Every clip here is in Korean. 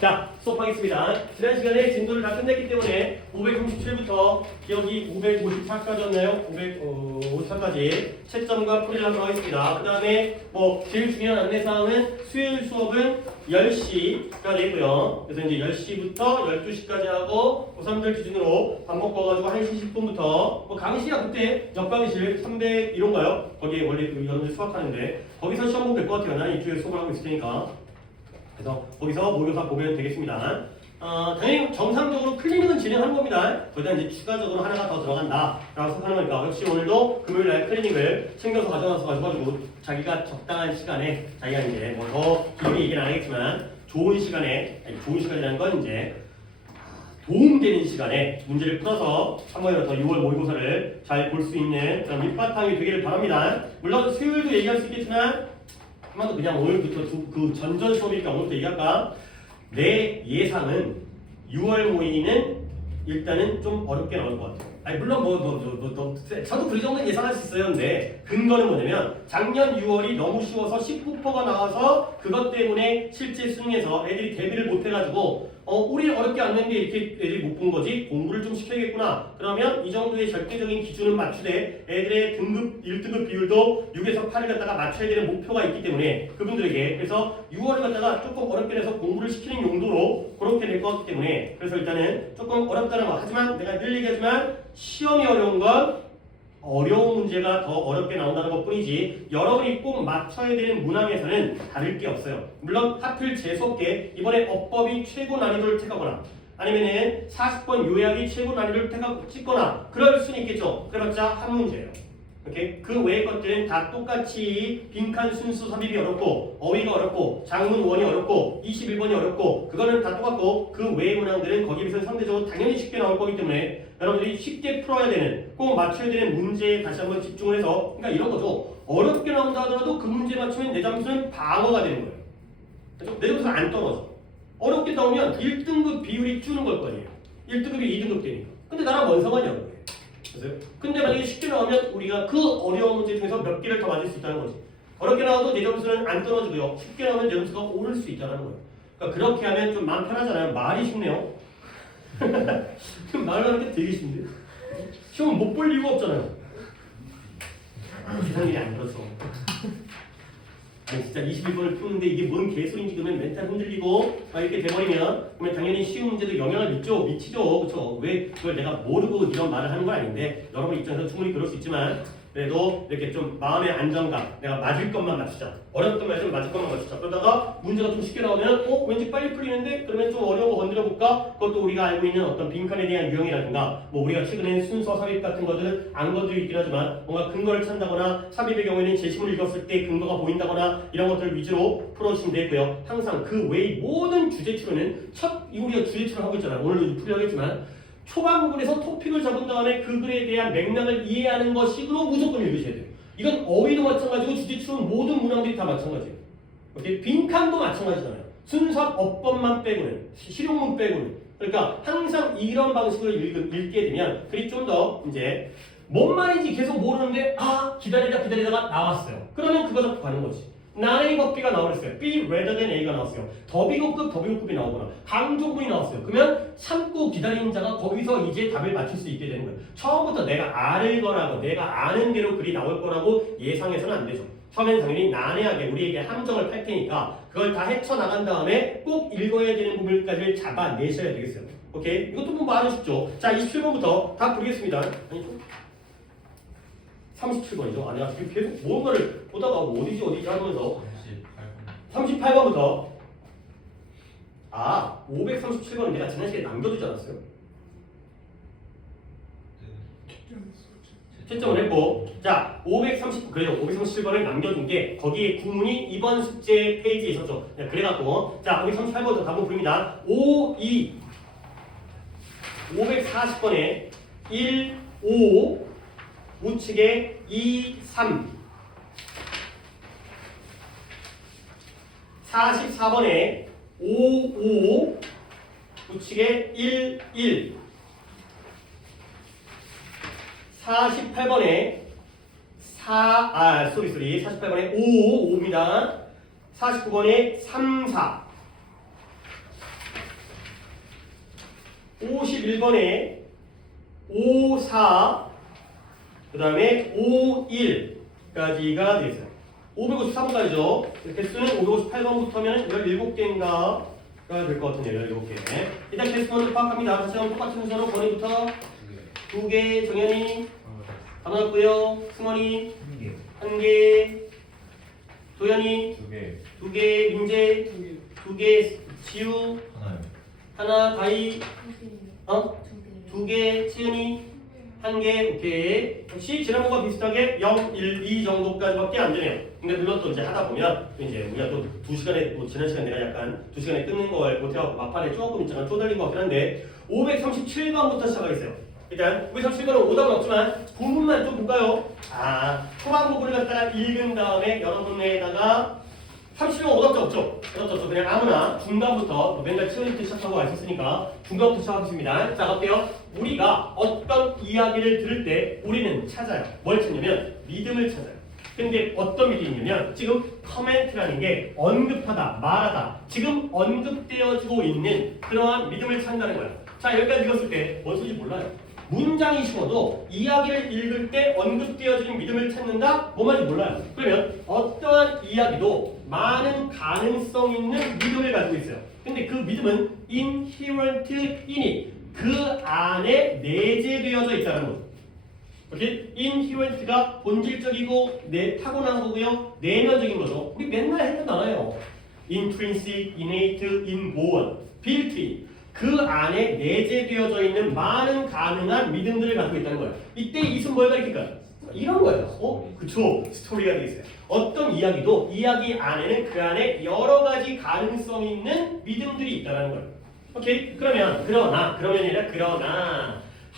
자, 수업하겠습니다. 지난 시간에 진도를 다 끝냈기 때문에 537부터 기억이 554까지였나요? 554까지 채점과 풀이를 하도록 하겠습니다. 그 다음에 제일 중요한 안내사항은 수요일 수업은 10시가 되고요. 그래서 이제 10시부터 12시까지 하고 고3들 기준으로 밥 먹고 와가지고 1시 10분부터 강의시가 그때 역강의실 301호인가요? 거기에 원래 여러분들 수학하는데 거기서 시험 보면 될 것 같아요. 나는 이쪽에 수업을 하고 있을 테니까. 그래서 거기서 모의고사 보면 되겠습니다. 당연히 정상적으로 클리닉은 진행하는 겁니다. 거기다 이제 추가적으로 하나가 더 들어간다 라고 생각하는 거니까 역시 오늘도 금요일날 클리닉을 챙겨서 가져가지고 자기가 적당한 시간에 자기가 이제 더 길게 얘기는 안 하겠지만 좋은 시간에 좋은 시간이라는 건 이제 도움되는 시간에 문제를 풀어서 한 번이라도 더 6월 모의고사를 잘 볼 수 있는 그런 밑바탕이 되기를 바랍니다. 물론 수요일도 얘기할 수 있겠지만 한번더 그냥 오늘부터 그 전전 수업이니까 오늘부터 얘기할까? 내 예상은 6월 모의는 일단은 좀 어렵게 나올 것 같아요. 아니 물론 저도 그 정도는 예상할 수 있어요. 근데 근거는 뭐냐면 작년 6월이 너무 쉬워서 19%가 나와서 그것 때문에 실제 수능에서 애들이 대비를 못 해가지고 우리 어렵게 안 냈는데 이렇게 애들이 못 본 거지 공부를 좀 시켜야겠구나. 그러면 이 정도의 절대적인 기준은 맞추되 애들의 등급 1등급 비율도 6에서 8을 갖다가 맞춰야 되는 목표가 있기 때문에 그분들에게 그래서 6월을 갖다가 조금 어렵게 내서 공부를 시키는 용도로 그렇게 될 것 같기 때문에 그래서 일단은 조금 어렵다는 거 하지만 내가 늘 얘기하지만 시험이 어려운 건 어려운 문제가 더 어렵게 나온다는 것 뿐이지 여러분이 꼭 맞춰야 되는 문항에서는 다를 게 없어요. 물론 하필 재수없게 이번에 어법이 최고 난이도를 택하거나 아니면은 40번 요약이 최고 난이도를 찍거나 그럴 수는 있겠죠. 그래봤자 한 문제예요. 오케이? 그 외의 것들은 다 똑같이 빈칸 순수 삽입이 어렵고 어휘가 어렵고 장문 원이 어렵고 21번이 어렵고 그거는 다 똑같고 그 외의 문항들은 거기에 비해서 상대적으로 당연히 쉽게 나올 거기 때문에 여러분들이 쉽게 풀어야 되는 꼭 맞춰야 되는 문제에 다시 한번 집중을 해서 그러니까 이런 거죠. 어렵게 나온다 하더라도 그 문제 맞추면 내 점수는 방어가 되는 거예요. 그렇죠? 내 점수는 안 떨어져. 어렵게 나오면 1등급 비율이 주는 걸 거예요. 1등급이 2등급 되니까. 근데 나랑 뭔 상관이야. 근데 만약에 쉽게 나오면 우리가 그 어려운 문제 중에서 몇 개를 더 맞을 수 있다는 거지. 어렵게 나와도 내 점수는 안 떨어지고요. 쉽게 나오면 내 점수가 오를 수 있다는 거예요. 그러니까 그렇게 하면 좀 마음 편하잖아요. 말이 쉽네요. 말을 하는 게 되게 쉽네요. 시험 못 볼 이유가 없잖아요. 세상 일이 안 그렇죠. 아니 진짜 21번을 푸는데 이게 뭔 개소리인지 그러면 멘탈 흔들리고 이렇게 돼버리면 그러면 당연히 쉬운 문제도 영향을 미치죠. 그렇죠? 왜 그걸 내가 모르고 이런 말을 하는 건 아닌데 여러분 입장에서 충분히 그럴 수 있지만 그래도 이렇게 좀 마음의 안정감 내가 맞을 것만 맞추자. 어렵던 말씀 맞을 것만 맞추자. 그러다가 문제가 좀 쉽게 나오면 왠지 빨리 풀리는데 그러면 좀 어려운 거 건드려 볼까? 그것도 우리가 알고 있는 어떤 빈칸에 대한 유형이라든가 우리가 최근에 순서 삽입 같은 것들 안 건드리고 있긴 하지만 뭔가 근거를 찾는다거나 삽입의 경우에는 제시문을 읽었을 때 근거가 보인다거나 이런 것들을 위주로 풀어주시면 되고요. 항상 그 외의 모든 주제 추론은 우리가 주제 추론하고 있잖아요. 오늘도 풀이하겠지만 초반 부분에서 토픽을 잡은 다음에 그 글에 대한 맥락을 이해하는 것식으로 무조건 읽으셔야 돼요. 이건 어휘도 마찬가지고 주제 추론 모든 문항들이 다 마찬가지예요. 오케이? 빈칸도 마찬가지잖아요. 순삽 어법만 빼고는 실용문 빼고는 그러니까 항상 이런 방식으로 읽게 되면 글이 좀 더 이제 뭔 말인지 계속 모르는데 기다리다가 나왔어요. 그러면 그거 잡고 가는 거지. not A but B가 나오랬어요. B rather than A가 나왔어요. 더비급이 나오거나 강조문이 나왔어요. 그러면 참고 기다리는 자가 거기서 이제 답을 맞출 수 있게 되는 거예요. 처음부터 내가 알을 거라고 내가 아는 대로 글이 나올 거라고 예상해서는 안 되죠. 처음에는 당연히 난해하게 우리에게 함정을 팔 테니까 그걸 다 헤쳐나간 다음에 꼭 읽어야 되는 부분까지 잡아내셔야 되겠어요. 오케이? 이것도 뭐 말은 쉽죠. 자, 27번부터 다 부르겠습니다. 37번이죠. 아니야. 지금 계속 뭔가를 보다가 어디지 하면서 38번부터 537번은 내가 지난 시간에 남겨두지 않았어요? 채점을 했고 자 537번을 남겨둔 게 거기에 구문이 이번 숙제 페이지에 있었죠. 그래갖고 자 538번부터 답을 부릅니다. 540번에 1, 5 우측에 2, 3 44번에 5, 5 우측에 1, 1 48번에 48번에 5, 5입니다. 49번에 3, 4 51번에 54, 그 다음에 51까지가 되겠어요. 553번까지죠. 개수는 558번부터면 17개인가가 될 것 같은데요. 17개. 일단 개수 먼저 파악합니다. 같이 하면 똑같은 순서로 번호부터 2개, 정현이 다 나왔고요. 승원이 1개, 도현이 2개, 민재 2개, 지우 하나, 다이 2개, 채은이 1개, 오케이. 역시 지난번과 비슷하게 0, 1, 2 정도까지밖에 안 되네요. 근데 물론 또 이제 하다 보면 이제 우리가 또 2시간에 뭐 지난 시간 내가 약간 2시간에 끊는 걸 못해갖고 막판에 조금 있잖아 쪼달린 것 같긴 한데 537번부터 시작하겠어요. 일단 537번은 오답은 없지만 부분만 좀 볼까요? 초반 부분을 갖다가 읽은 다음에 여러분에다가 30번 오답자 없죠? 오답자 없죠. 그냥 아무나 중간부터 맨날 치어리트 시작하고 왔었으니까 중간부터 시작하겠습니다. 자, 갈게요. 우리가 어떤 이야기를 들을 때 우리는 찾아요. 뭘 찾냐면 믿음을 찾아요. 근데 어떤 믿음이냐면 지금 커멘트라는 게 언급하다, 말하다, 지금 언급되어지고 있는 그러한 믿음을 찾는다는 거야. 자, 여기까지 읽었을 때 뭔 소리인지 몰라요. 문장이 쉬워도 이야기를 읽을 때 언급되어지는 믿음을 찾는다? 뭐 말인지 몰라요. 그러면 어떠한 이야기도 많은 가능성 있는 믿음을 가지고 있어요. 근데 그 믿음은 inherent in it, 그 안에 내재되어져 있다는 거죠. 오케이? inherent가 본질적이고 타고난 거고요. 내면적인 거죠. 우리 맨날 했던 단어예요. intrinsic, innate, inborn, built-in. 그 안에 내재되어져 있는 많은 가능한 믿음들을 가지고 있다는 거예요. 이때 이승 뭘 가리킬까요? 이런 거예요. 그쵸. 스토리가 되어 있어요. 어떤 이야기도 이야기 안에는 그 안에 여러 가지 가능성 있는 믿음들이 있다는 거예요. 오케이? 그러면 그러나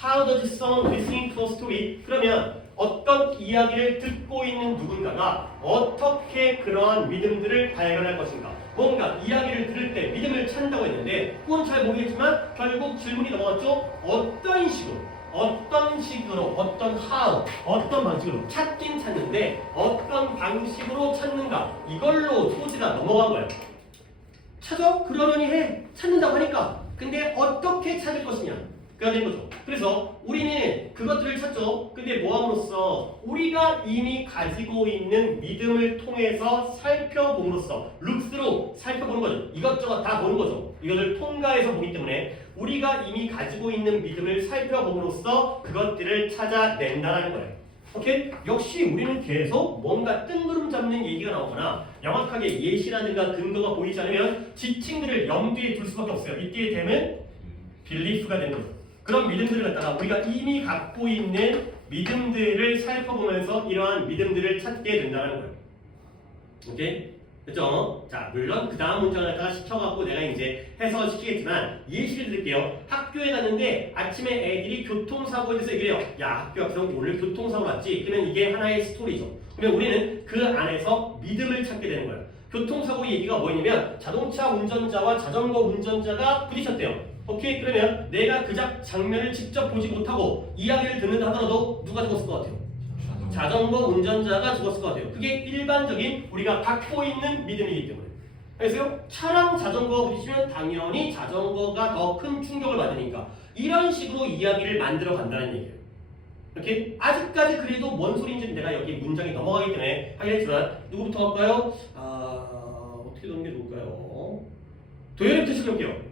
How does someone listening to a story? 그러면 어떤 이야기를 듣고 있는 누군가가 어떻게 그러한 믿음들을 발견할 것인가? 뭔가 이야기를 들을 때 믿음을 찾는다고 했는데 그건 잘 모르겠지만 결국 질문이 넘어갔죠? 어떤 식으로, 어떤 how, 어떤 방식으로 찾긴 찾는데 어떤 방식으로 찾는가? 이걸로 소지가 넘어간 거예요. 찾아? 그러려니 해. 찾는다고 하니까. 근데 어떻게 찾을 것이냐? 가 된 거죠. 그래서 우리는 그것들을 찾죠. 근데 뭐함으로써 우리가 이미 가지고 있는 믿음을 통해서 살펴봄으로써 룩스로 살펴보는 거죠. 이것저것 다 보는 거죠. 이것을 통과해서 보기 때문에 우리가 이미 가지고 있는 믿음을 살펴봄으로써 그것들을 찾아낸다는 거예요. 오케이? 역시 우리는 계속 뭔가 뜬구름 잡는 얘기가 나오거나 명확하게 예시라든가 근거가 보이지 않으면 지칭들을 염두에 둘 수밖에 없어요. 이때의 됨은 빌리프가 되는 거죠. 그런 믿음들을 갖다가 우리가 이미 갖고 있는 믿음들을 살펴보면서 이러한 믿음들을 찾게 된다는 거예요. 오케이? 됐죠? 자, 물론 그 다음 문장을 갖다가 시켜갖고 내가 이제 해석시키겠지만 예시를 드릴게요. 학교에 갔는데 아침에 애들이 교통사고에 대해서 얘기를 해요. 야, 학교 앞에서 오늘 교통사고 났지? 그러면 이게 하나의 스토리죠. 그러면 우리는 그 안에서 믿음을 찾게 되는 거예요. 교통사고 얘기가 뭐냐면 자동차 운전자와 자전거 운전자가 부딪혔대요. 오케이? 그러면 내가 그 장면을 직접 보지 못하고 이야기를 듣는다 하더라도 누가 죽었을 것 같아요? 자전거 운전자가 죽었을 것 같아요. 그게 일반적인 우리가 갖고 있는 믿음이기 때문에. 그래서 차랑 자전거가 부딪히면 당연히 자전거가 더 큰 충격을 받으니까 이런 식으로 이야기를 만들어 간다는 얘기예요. 이렇게 아직까지 그래도 뭔 소리인지 내가 여기 문장이 넘어가기 때문에 하긴 했지만 누구부터 할까요? 어떻게 넣는 게 좋을까요? 도현이부터 시작할게요.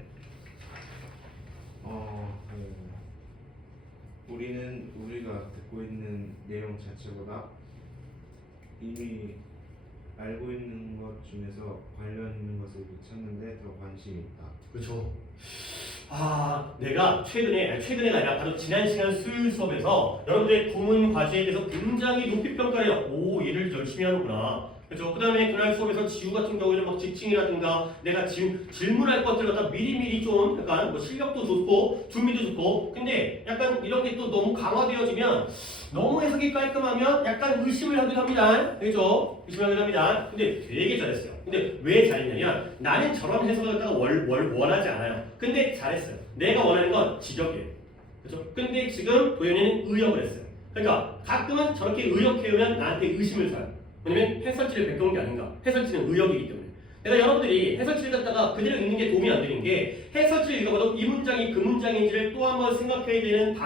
우리는 우리가 듣고 있는 내용 자체보다 이미 알고 있는 것 중에서 관련 있는 것을 찾는데 더 관심이 있다. 그렇죠. 내가 최근에가 아니라 바로 지난 시간 수요일 수업에서 여러분들의 구문 과제에 대해서 굉장히 높이 평가를 해요. 오, 얘를 열심히 하는구나. 그렇죠. 그 다음에 그날 수업에서 지우 같은 경우에는 막 지칭이라든가 내가 질문할 것들을 갖다 미리미리 좀 약간 뭐 실력도 좋고 준비도 좋고 근데 약간 이런 게 또 너무 강화되어지면 너무 해석이 깔끔하면 약간 의심을 하기도 합니다. 그렇죠? 의심을 하기도 합니다. 근데 되게 잘했어요. 근데 왜 잘했냐면 나는 저런 해석을 갖다가 원하지 않아요. 근데 잘했어요. 내가 원하는 건 지적이에요. 그렇죠? 근데 지금 도현이는 의역을 했어요. 그러니까 가끔은 저렇게 의역해오면 나한테 의심을 사요. 왜냐면 해설지를 베껴온 게 아닌가. 해설지는 의역이기 때문에. 그러니까 여러분들이 해설지를 갖다가 그대로 읽는 게 도움이 안 되는 게 해설지를 읽어봐도 이 문장이 그 문장인지를 또 한 번 생각해야 되는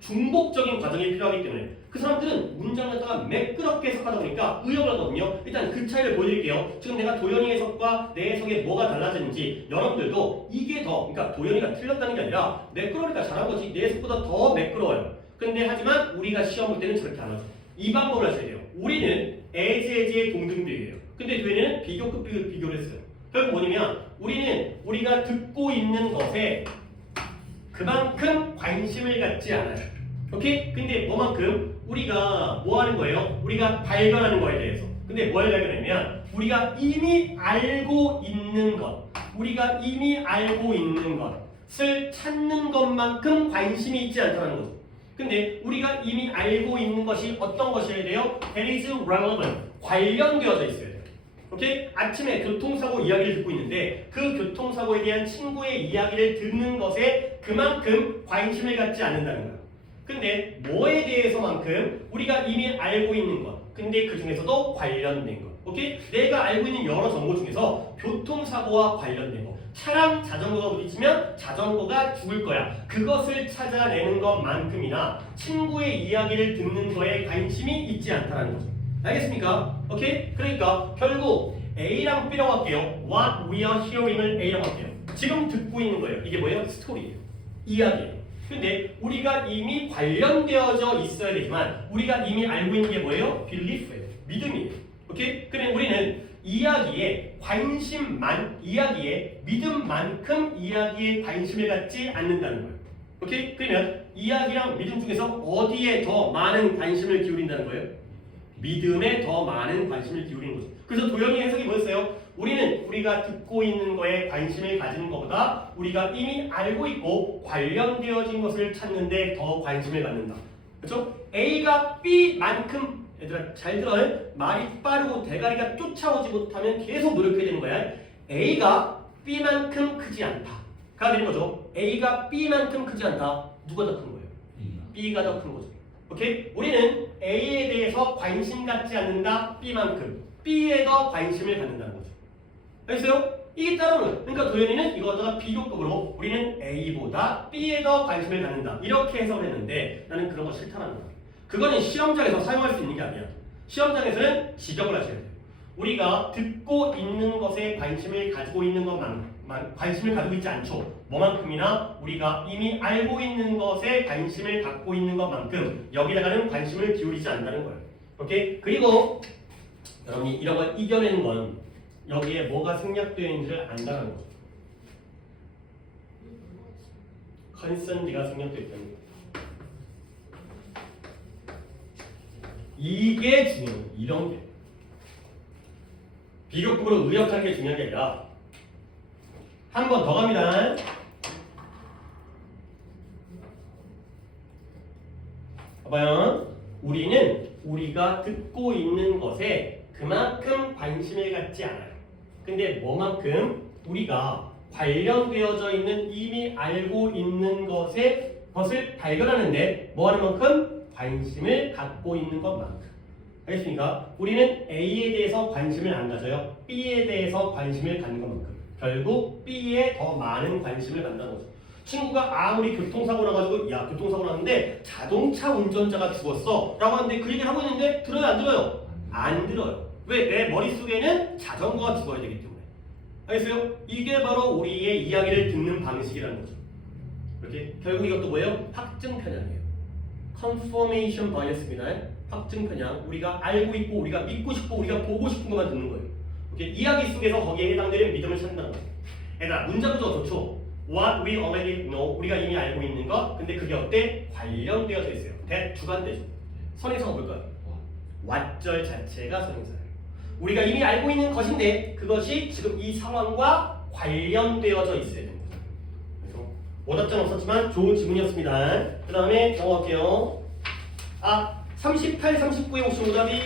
중복적인 과정이 필요하기 때문에 그 사람들은 문장을 갖다가 매끄럽게 해석하다 보니까 의역을 하거든요. 일단 그 차이를 보여드릴게요. 지금 내가 도현이 해석과 내 해석에 뭐가 달라지는지 여러분들도 이게 더 그러니까 도현이가 틀렸다는 게 아니라 매끄러우니까 잘한 거지 내 해석보다 더 매끄러워요. 근데 하지만 우리가 시험 볼 때는 저렇게 안 하죠. 이 방법을 하셔야 돼요. 우리는 as 동등비교예요. 근데 도현이는 비교급 비교를 했어요. 결국 뭐냐면 우리가 듣고 있는 것에 그만큼 관심을 갖지 않아요. 오케이? 근데 뭐만큼? 우리가 뭐 하는 거예요? 우리가 발견하는 거에 대해서. 근데 뭘 발견하냐면 우리가 이미 알고 있는 것을 찾는 것만큼 관심이 있지 않다는 거죠. 근데 우리가 이미 알고 있는 것이 어떤 것이어야 돼요? That is relevant. 관련되어져 있어야 돼요. 오케이? 아침에 교통사고 이야기를 듣고 있는데 그 교통사고에 대한 친구의 이야기를 듣는 것에 그만큼 관심을 갖지 않는다는 거예요. 근데 뭐에 대해서만큼 우리가 이미 알고 있는 것 근데 그 중에서도 관련된 것 오케이? 내가 알고 있는 여러 정보 중에서 교통사고와 관련된 것 차랑 자전거가 부딪히면 자전거가 죽을 거야 그것을 찾아내는 것만큼이나 친구의 이야기를 듣는 거에 관심이 있지 않다는 거죠. 알겠습니까? 오케이? 그러니까 결국 A랑 B라고 할게요. What we are hearing을 A라고 할게요. 지금 듣고 있는 거예요. 이게 뭐예요? 스토리예요. 이야기예요. 근데 우리가 이미 관련되어져 있어야 되지만 우리가 이미 알고 있는 게 뭐예요? belief예요. 믿음이에요. 오케이? 그래 우리는 이야기에 믿음만큼 이야기에 관심을 갖지 않는다는 거예요. 오케이? 그러면 이야기랑 믿음 중에서 어디에 더 많은 관심을 기울인다는 거예요? 믿음에 더 많은 관심을 기울이는 거죠. 그래서 도현이 해석이 뭐였어요? 우리가 듣고 있는 거에 관심을 가지는 것보다 우리가 이미 알고 있고 관련되어진 것을 찾는데 더 관심을 갖는다. 그렇죠? A가 B만큼 얘들아 잘 들어요. 말이 빠르고 대가리가 쫓아오지 못하면 계속 노력해야 되는 거야. A가 B만큼 크지 않다가 되는 거죠. A가 B만큼 크지 않다. 누가 더 큰 거예요? B가 더 큰 거죠. 오케이? 우리는 A에 대해서 관심 갖지 않는다. B만큼. B에 더 관심을 갖는다는 거죠. 알겠어요? 이게 따르는 그러니까 도현이는 이거 갖다가 비교급으로 우리는 A보다 B에 더 관심을 갖는다. 이렇게 해석을 했는데 나는 그런 거 싫다는 거야. 그거는 시험장에서 사용할 수 있는 게 아니야. 시험장에서는 지적을 하셔야 돼요. 우리가 듣고 있는 것에 관심을 가지고 있는 것만 관심을 가지고 있지 않죠. 뭐만큼이나 우리가 이미 알고 있는 것에 관심을 갖고 있는 것만큼 여기다가는 관심을 기울이지 않는다는 거예요. 오케이? 그리고 여러분이 이런 걸 이겨내는 건 여기에 뭐가 생략되어 있는지를 안다는 거죠. 컨센트가 생략되어 있다는 거예요. 이게 중요해요. 이런 게. 비교급으로 의역하는 게 중요한 게 아니라 한 번 더 갑니다. 봐봐요. 우리는 우리가 듣고 있는 것에 그만큼 관심을 갖지 않아요. 근데 뭐만큼 우리가 관련되어져 있는 이미 알고 있는 것을 발견하는데 뭐 하는 만큼? 관심을 갖고 있는 것만큼. 알겠습니까? 우리는 A에 대해서 관심을 안 가져요. B에 대해서 관심을 갖는 것만큼. 결국 B에 더 많은 관심을 갖는다는 거죠. 친구가 아무리 교통사고 나가지고 야 교통사고 났는데 자동차 운전자가 죽었어 라고 하는데 그 얘기를 하고 있는데 들어요 안 들어요? 안 들어요. 왜? 내 머릿속에는 자전거가 죽어야 되기 때문에. 알겠어요? 이게 바로 우리의 이야기를 듣는 방식이라는 거죠. 이렇게 결국 이것도 뭐예요? 확증 편향이에요. confirmation bias입니다. 확증 편향. 우리가 알고 있고 우리가 믿고 싶고 우리가 보고 싶은 것만 듣는 거예요. 이렇게 이야기 속에서 거기에 해당되는 믿음을 찾는다는 거죠. 얘들아 문장 구조가 좋죠? What we already know. 우리가 이미 알고 있는 것. 근데 그게 어때? 관련되어져 있어요. that 주관되죠. 선행사가 뭘까요? what절 자체가 선행사예요. 우리가 이미 알고 있는 것인데 그것이 지금 이 상황과 관련되어져 있어야 됩니다. 그래서 오답장 없었지만 좋은 지문이었습니다. 그 다음에 넘어갈게요. 38, 39에 혹시 오답이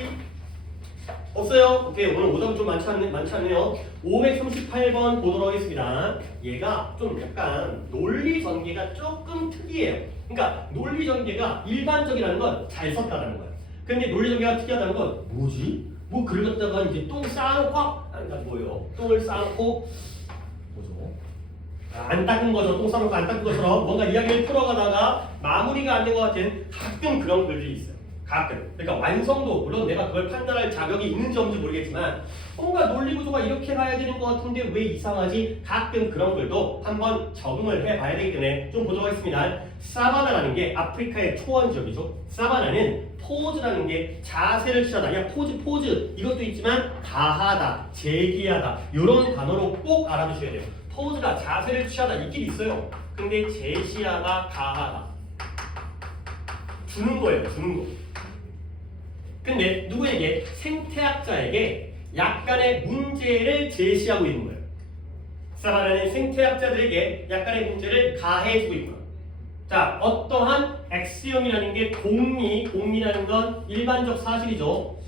없어요? 오케이, 오늘 오답은 좀 많지 않네요. 538번 보도록 하겠습니다. 얘가 좀 약간 논리 전개가 조금 특이해요. 그러니까 논리 전개가 일반적이라는 건 잘 썼다는 거야. 근데 논리 전개가 특이하다는 건 뭐지? 뭐 그러다가 이제 똥 쌓아놓고 뭐예요? 똥을 쌓아놓고 뭐죠? 안 닦은 거죠. 똥 싸놓고 안 닦은 것처럼 뭔가 이야기를 풀어가다가 마무리가 안 된 것 같은 가끔 그런 글들이 있어요. 가끔. 그러니까 완성도 물론 내가 그걸 판단할 자격이 있는지 없는지 모르겠지만 뭔가 논리 구조가 이렇게 가야 되는 것 같은데 왜 이상하지? 가끔 그런 글도 한번 적응을 해봐야 되기 때문에 좀 보도록 하겠습니다. 사바나라는 게 아프리카의 초원 지역이죠. 사바나는 포즈라는 게 자세를 취하다, 그냥 포즈 이것도 있지만 가하다, 제기하다 이런 단어로 꼭 알아두셔야 돼요. 포즈가 자세를 취하다 있긴 있어요. 근데 제시하다, 가하다 주는 거예요. 주는 거. 근데 누구에게? 생태학자에게 약간의 문제를 제시하고 있는 거예요. 사바나는 생태학자들에게 약간의 문제를 가해주고 있구나. 자, 어떠한 엑시엄이라는 게 공리라는 건 일반적 사실이죠.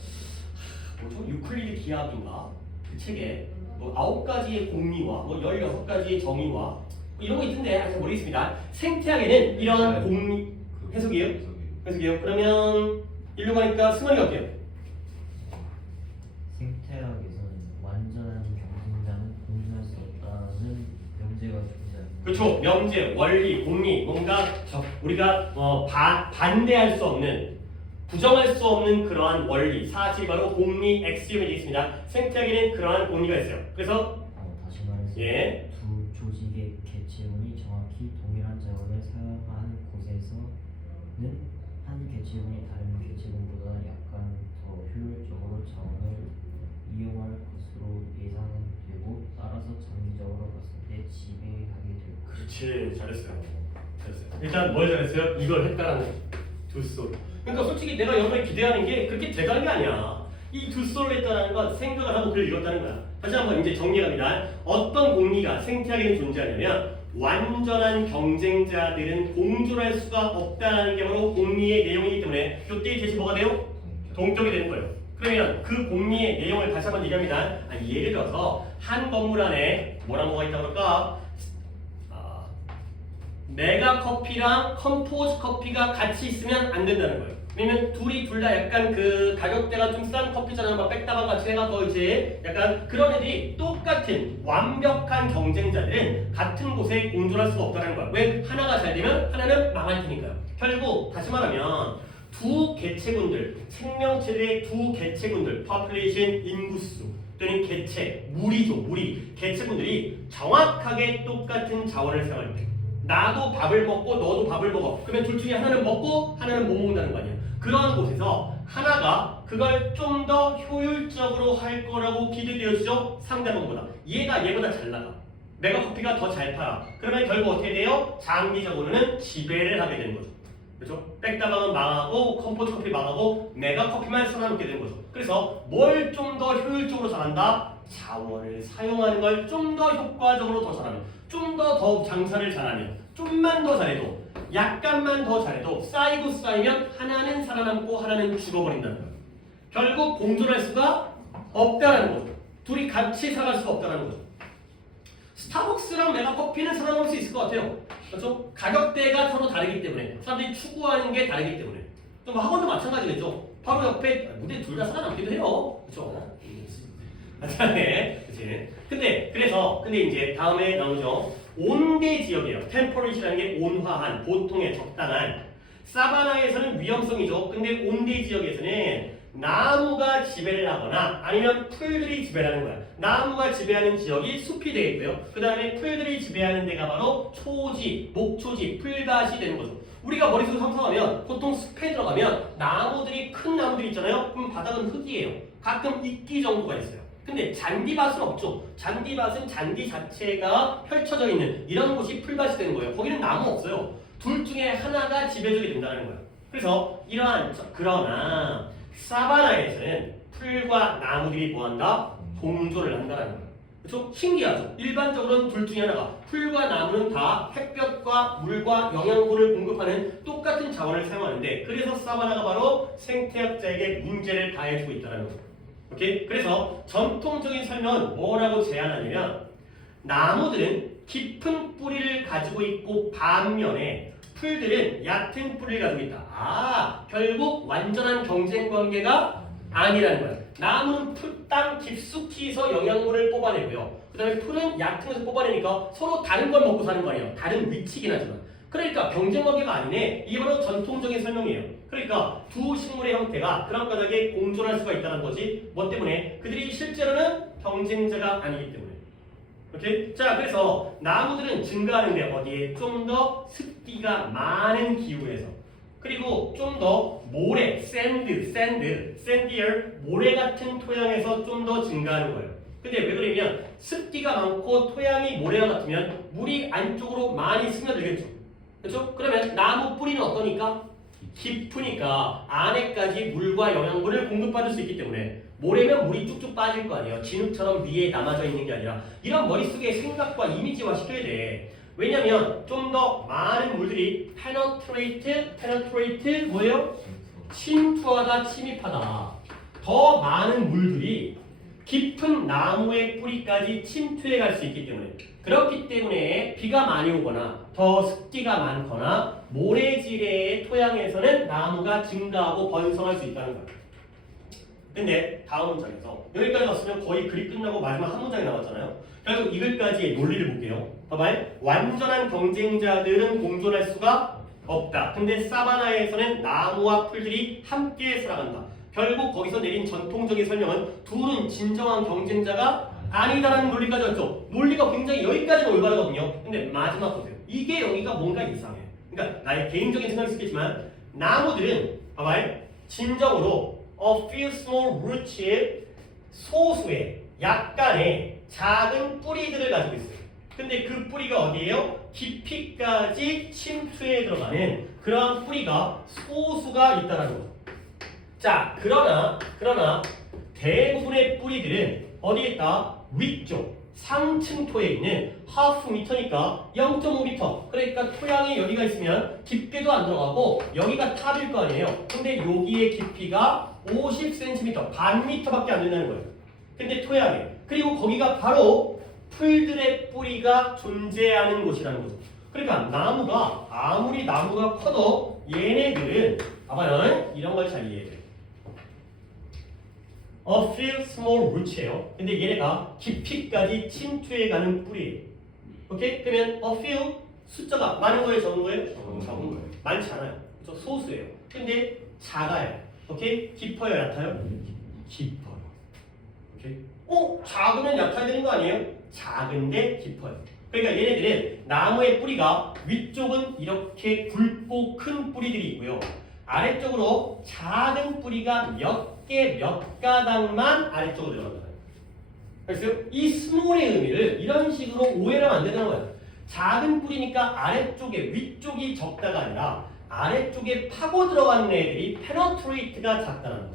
뭐죠? 유클리드 기하학인가? 그 책에 뭐 9가지의 공리와 뭐 16가지의 정의와 뭐 이런 거 있던데 아직 모르겠습니다. 생태학에는 이런 공리 해석이에요? 해석이에요? 그러면 일로 가니까 승환이가 어때요? 생태학에서는 완전한 경쟁자는 공유할 수 없다는 명제가 존재합니다. 그렇죠. 명제, 원리, 공리, 뭔가 우리가 반대할 수 없는, 부정할 수 없는 그러한 원리, 사실 바로 공리, 엑시움이 되어 있습니다. 생태학에는 그러한 공리가 있어요. 그래서 다시 말해서 예. 두 조직의 개체군이 정확히 동일한 자원을 사용하는 곳에서는 한 개체군이 다른 개체군보다 약간 더 효율적으로 자원을 이용할 것으로 예상되고 따라서 장기적으로 봤을 때 지배하게 되고. 그렇지. 잘했어요. 잘했어요. 일단 뭘 잘했어요? 이걸 했다라는 두 쏠. 그러니까 솔직히 내가 여러분이 기대하는 게 그렇게 대단한 게 아니야. 이 두 쏠을 했다는 건 생각을 하고 글을 읽었다는 거야. 다시 한번 이제 정리합니다. 어떤 공리가 생태학에는 존재하냐면 완전한 경쟁자들은 공존할 수가 없다는 게 바로 공리의 내용이기 때문에 이때 대시 뭐가 돼요? 동격이 되는 거예요. 그러면 그 공리의 내용을 다시 한번 얘기합니다. 예를 들어서 한 건물 안에 뭐가 있다고 할까? 메가 커피랑 컴포즈 커피가 같이 있으면 안 된다는 거예요. 왜냐면 둘 다 약간 그 가격대가 좀 싼 커피잖아요. 막 백다방 같이 해갖고 이제 약간 그런 애들이 똑같은 완벽한 경쟁자들은 같은 곳에 공존할 수가 없다는 거야. 왜? 하나가 잘 되면 하나는 망할 테니까요. 결국 다시 말하면 두 개체군들, 생명체들의 두 개체군들, population 인구수 또는 개체, 무리, 개체군들이 정확하게 똑같은 자원을 사용할 때 나도 밥을 먹고 너도 밥을 먹어. 그러면 둘 중에 하나는 먹고 하나는 못 먹는다는 거 아니야. 그런 곳에서 하나가 그걸 좀 더 효율적으로 할 거라고 기대되어지죠. 상대방보다. 얘보다 잘 나가. 메가커피가 더 잘 팔아. 그러면 결국 어떻게 돼요? 장기적으로는 지배를 하게 되는 거죠. 그렇죠? 백다방은 망하고 컴포트 커피 망하고 메가커피만 살아남게 되는 거죠. 그래서 뭘 좀 더 효율적으로 잘한다? 자원을 사용하는 걸 좀 더 효과적으로 더 잘하면, 좀 더 장사를 잘하면, 좀만 더 잘해도, 약간만 더 잘해도 쌓이면 하나는 살아남고 하나는 죽어버린다는 거예요. 결국 공존할 수가 없다는 거죠. 둘이 같이 살아갈 수가 없다는 거죠. 스타벅스랑 메가커피는 살아남을 수 있을 것 같아요. 그렇죠? 가격대가 서로 다르기 때문에, 사람들이 추구하는 게 다르기 때문에. 좀 학원도 마찬가지겠죠. 바로 옆에 무대 둘 다 살아남기도 해요. 그렇죠? 맞아요. 그치? 근데 이제 다음에 나오죠. 온대 지역이에요. 템퍼레이처라는 게 온화한, 보통의 적당한. 사바나에서는 위험성이죠. 근데 온대 지역에서는 나무가 지배를 하거나 아니면 풀들이 지배를 하는 거야. 나무가 지배하는 지역이 숲이 되겠고요. 그 다음에 풀들이 지배하는 데가 바로 초지, 목초지, 풀밭이 되는 거죠. 우리가 머릿속에 상상하면 보통 숲에 들어가면 나무들이 큰 나무들이 있잖아요. 그럼 바닥은 흙이에요. 가끔 이끼 정도가 있어요. 근데 잔디밭은 없죠. 잔디밭은 잔디 자체가 펼쳐져 있는 이런 곳이 풀밭이 되는 거예요. 거기는 나무 없어요. 둘 중에 하나가 지배적이 된다는 거예요. 그래서 그러나 사바나에서는 풀과 나무들이 뭐한다? 공존을 한다는 거예요. 그렇죠? 신기하죠? 일반적으로는 둘 중에 하나가 풀과 나무는 다 햇볕과 물과 영양분을 공급하는 똑같은 자원을 사용하는데 그래서 사바나가 바로 생태학자에게 문제를 가해주고 있다는 거예요. 오케이? 그래서 전통적인 설명은 뭐라고 제안하냐면 나무들은 깊은 뿌리를 가지고 있고 반면에 풀들은 얕은 뿌리를 가지고 있다. 결국 완전한 경쟁 관계가 아니라는 거야. 나무는 땅 깊숙이서 영양분을 뽑아내고요. 그 다음에 풀은 얕은 곳에서 뽑아내니까 서로 다른 걸 먹고 사는 거 아니에요. 다른 위치긴 하지만. 그러니까 경쟁관계가 아니네. 이게 바로 전통적인 설명이에요. 그러니까 두 식물의 형태가 그런 까닭에 공존할 수가 있다는 거지. 뭐 때문에? 그들이 실제로는 경쟁자가 아니기 때문에. 오케이? 자, 그래서 나무들은 증가하는데 어디에? 좀 더 습기가 많은 기후에서. 그리고 좀 더 모래, 샌디얼, 모래 같은 토양에서 좀 더 증가하는 거예요. 근데 왜 그러냐면 습기가 많고 토양이 모래와 같으면 물이 안쪽으로 많이 스며들겠죠. 그렇죠? 그러면 나무 뿌리는 어떠니까? 깊으니까 안에까지 물과 영양분을 공급받을 수 있기 때문에 모래면 물이 쭉쭉 빠질 거 아니에요. 진흙처럼 위에 남아져 있는 게 아니라 이런 머릿속에 생각과 이미지화 시켜야 돼. 왜냐면 좀 더 많은 물들이 penetrate 뭐예요? 침투하다, 침입하다. 더 많은 물들이 깊은 나무의 뿌리까지 침투해 갈 수 있기 때문에 그렇기 때문에 비가 많이 오거나 더 습기가 많거나 모래지대의 토양에서는 나무가 증가하고 번성할 수 있다는 거예요. 근데 다음 문장에서 여기까지 왔으면 거의 글이 끝나고 마지막 한 문장이 나왔잖아요. 결국 이글까지의 논리를 볼게요. 봐봐요. 완전한 경쟁자들은 공존할 수가 없다. 근데 사바나에서는 나무와 풀들이 함께 살아간다. 결국 거기서 내린 전통적인 설명은 둘은 진정한 경쟁자가 아니다라는 논리까지 왔죠. 논리가 굉장히 여기까지는 올바르거든요. 근데 마지막 보세요. 이게 여기가 뭔가 이상해. 그러니까 나의 개인적인 생각일 수 있겠지만 나무들은 봐봐요. 진정으로 a few small roots의 소수의 약간의 작은 뿌리들을 가지고 있어요. 근데 그 뿌리가 어디예요? 깊이까지 침투해 들어가는 그러한 뿌리가 소수가 있다라는 거죠. 자, 그러나 대부분의 뿌리들은 어디에 있다? 위쪽 상층토에 있는 하프 미터니까 0.5m. 그러니까 토양이 여기가 있으면 깊게도 안 들어가고 여기가 탑일 거 아니에요. 근데 여기의 깊이가 50cm, 반 미터밖에 안 된다는 거예요. 근데 토양에. 그리고 거기가 바로 풀들의 뿌리가 존재하는 곳이라는 거죠. 그러니까 나무가 아무리 나무가 커도 얘네들은 봐봐요. 이런 걸 잘 이해해야 돼요. A few small roots예요. 근데 얘네가 깊이까지 침투해가는 뿌리예요. 오케이? 그러면 a few 숫자가 많은 거예요, 적은 거예요? 적은 거예요. 많지 않아요. 그래서 소수예요. 근데 작아요. 오케이? 깊어요, 얕아요? 깊어요. 오케이? 작으면 얕아야 되는 거 아니에요? 작은데 깊어요. 그러니까 얘네들은 나무의 뿌리가 위쪽은 이렇게 굵고 큰 뿌리들이 있고요. 아래쪽으로 작은 뿌리가 몇 가닥만 아래쪽으로 들어간다. 그래서 이 스몰의 의미를 이런 식으로 오해를 하면 안 된다는 거예요. 작은 뿌리니까 아래쪽에 위쪽이 적다가 아니라 아래쪽에 파고 들어가는 애들이 페너트레이트가 작다는 거죠.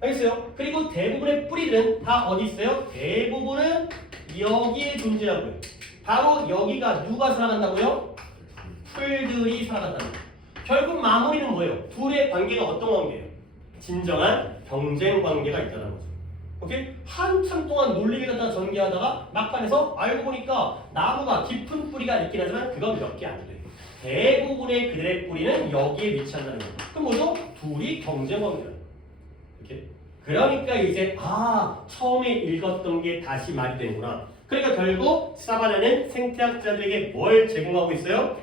알겠어요? 그리고 대부분의 뿌리들은 다 어디 있어요? 대부분은 여기에 존재하고요. 바로 여기가 누가 살아간다고요? 풀들이 살아간다는 거예요. 결국 마무리는 뭐예요? 둘의 관계가 어떤 관계예요? 진정한 경쟁 관계가 있다는 거죠. 오케이? 한참 동안 논리를 갖다 전개하다가 막판에서 알고 보니까 나무가 깊은 뿌리가 있긴 하지만 그건 몇 개 안 돼요. 대부분의 그들의 뿌리는 여기에 위치한다는 거예요. 그럼 뭐죠? 둘이 경쟁 관계예요. 이렇게. 그러니까 이제 처음에 읽었던 게 다시 말이 되는구나. 그러니까 결국 사바나는 생태학자들에게 뭘 제공하고 있어요?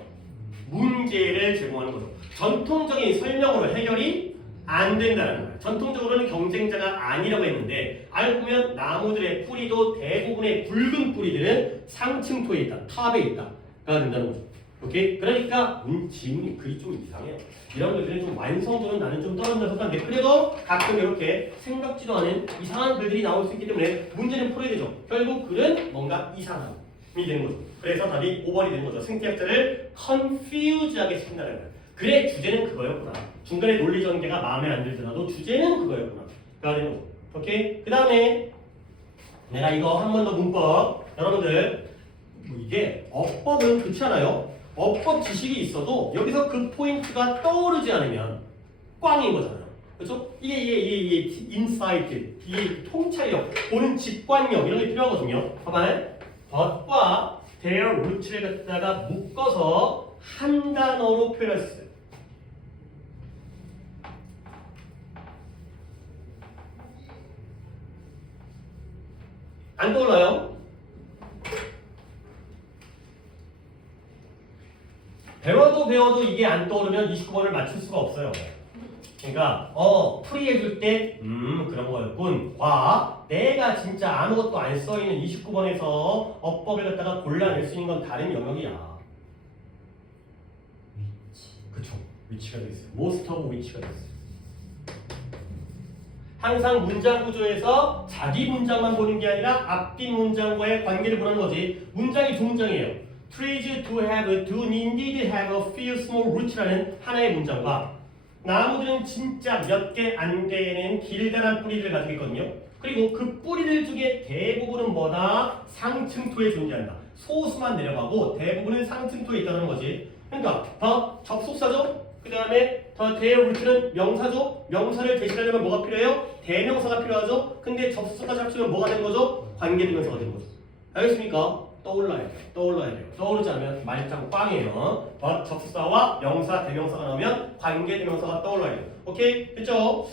문제를 제공하는 거죠. 전통적인 설명으로 해결이 안 된다는 거예요. 전통적으로는 경쟁자가 아니라고 했는데 알고 보면 나무들의 뿌리도 대부분의 굵은 뿌리들은 상층토에 있다, 탑에 있다가 된다는 거죠. 오케이? 그러니까 지금 글이 좀 이상해요. 이런 것들은 좀 완성도는 나는 좀 떨어진다 생각하는데 그래도 가끔 이렇게 생각지도 않은 이상한 글들이 나올 수 있기 때문에 문제는 풀어야 되죠. 결국 글은 뭔가 이상함이 되는 거죠. 그래서 답이 5번이 되는 거죠. 생태학자를 confuse하게 시킨다는 거예요. 그래, 주제는 그거였구나. 중간에 논리 전개가 마음에 안 들더라도 주제는 그거였구나. 가 되는 거죠. 오케이? 그 다음에 내가 이거 한 번 더 문법. 여러분들 이게 어법은 그렇지 않아요? 어법 지식이 있어도 여기서 그 포인트가 떠오르지 않으면 꽝인 거잖아요. 그렇죠? 이게 인사이트, 이게 통찰력, 보는 직관력 이런 게 필요하거든요. 봐봐요. but과 their root를 갖다가 묶어서 한 단어로 표현했어요. 안 떠올라요? 배워도 이게 안 떠오르면 29번을 맞출 수가 없어요. 그러니까 풀이해줄 때 그런 거였군. 내가 진짜 아무것도 안 써있는 29번에서 어법을 갖다가 골라낼 수 있는 건 다른 영역이야. 그쵸. 위치가 돼 있어요. most of 위치가 돼 있어요. 항상 문장 구조에서 자기 문장만 보는 게 아니라 앞뒤 문장과의 관계를 보는 거지. 문장이 두 문장이에요. trees to have, do indeed have a few small roots라는 하나의 문장과 나무들은 진짜 몇 개 안 되는 길다란 뿌리를 가지고 있거든요. 그리고 그 뿌리들 중에 대부분은 뭐다? 상층토에 존재한다. 소수만 내려가고 대부분은 상층토에 있다는 거지. 그러니까 더 접속사죠. 그 다음에 더 대의 루트는 명사죠. 명사를 대신하려면 뭐가 필요해요? 대명사가 필요하죠. 근데 접속사까지 합치면 뭐가 되는 거죠? 관계대명사가 되는 거죠. 알겠습니까? 떠올라야 돼요. 떠오르지 않으면 말짱 빵이에요. 더 접속사와 명사, 대명사가 나오면 관계대명사가 떠올라야 돼요. 오케이? 됐죠?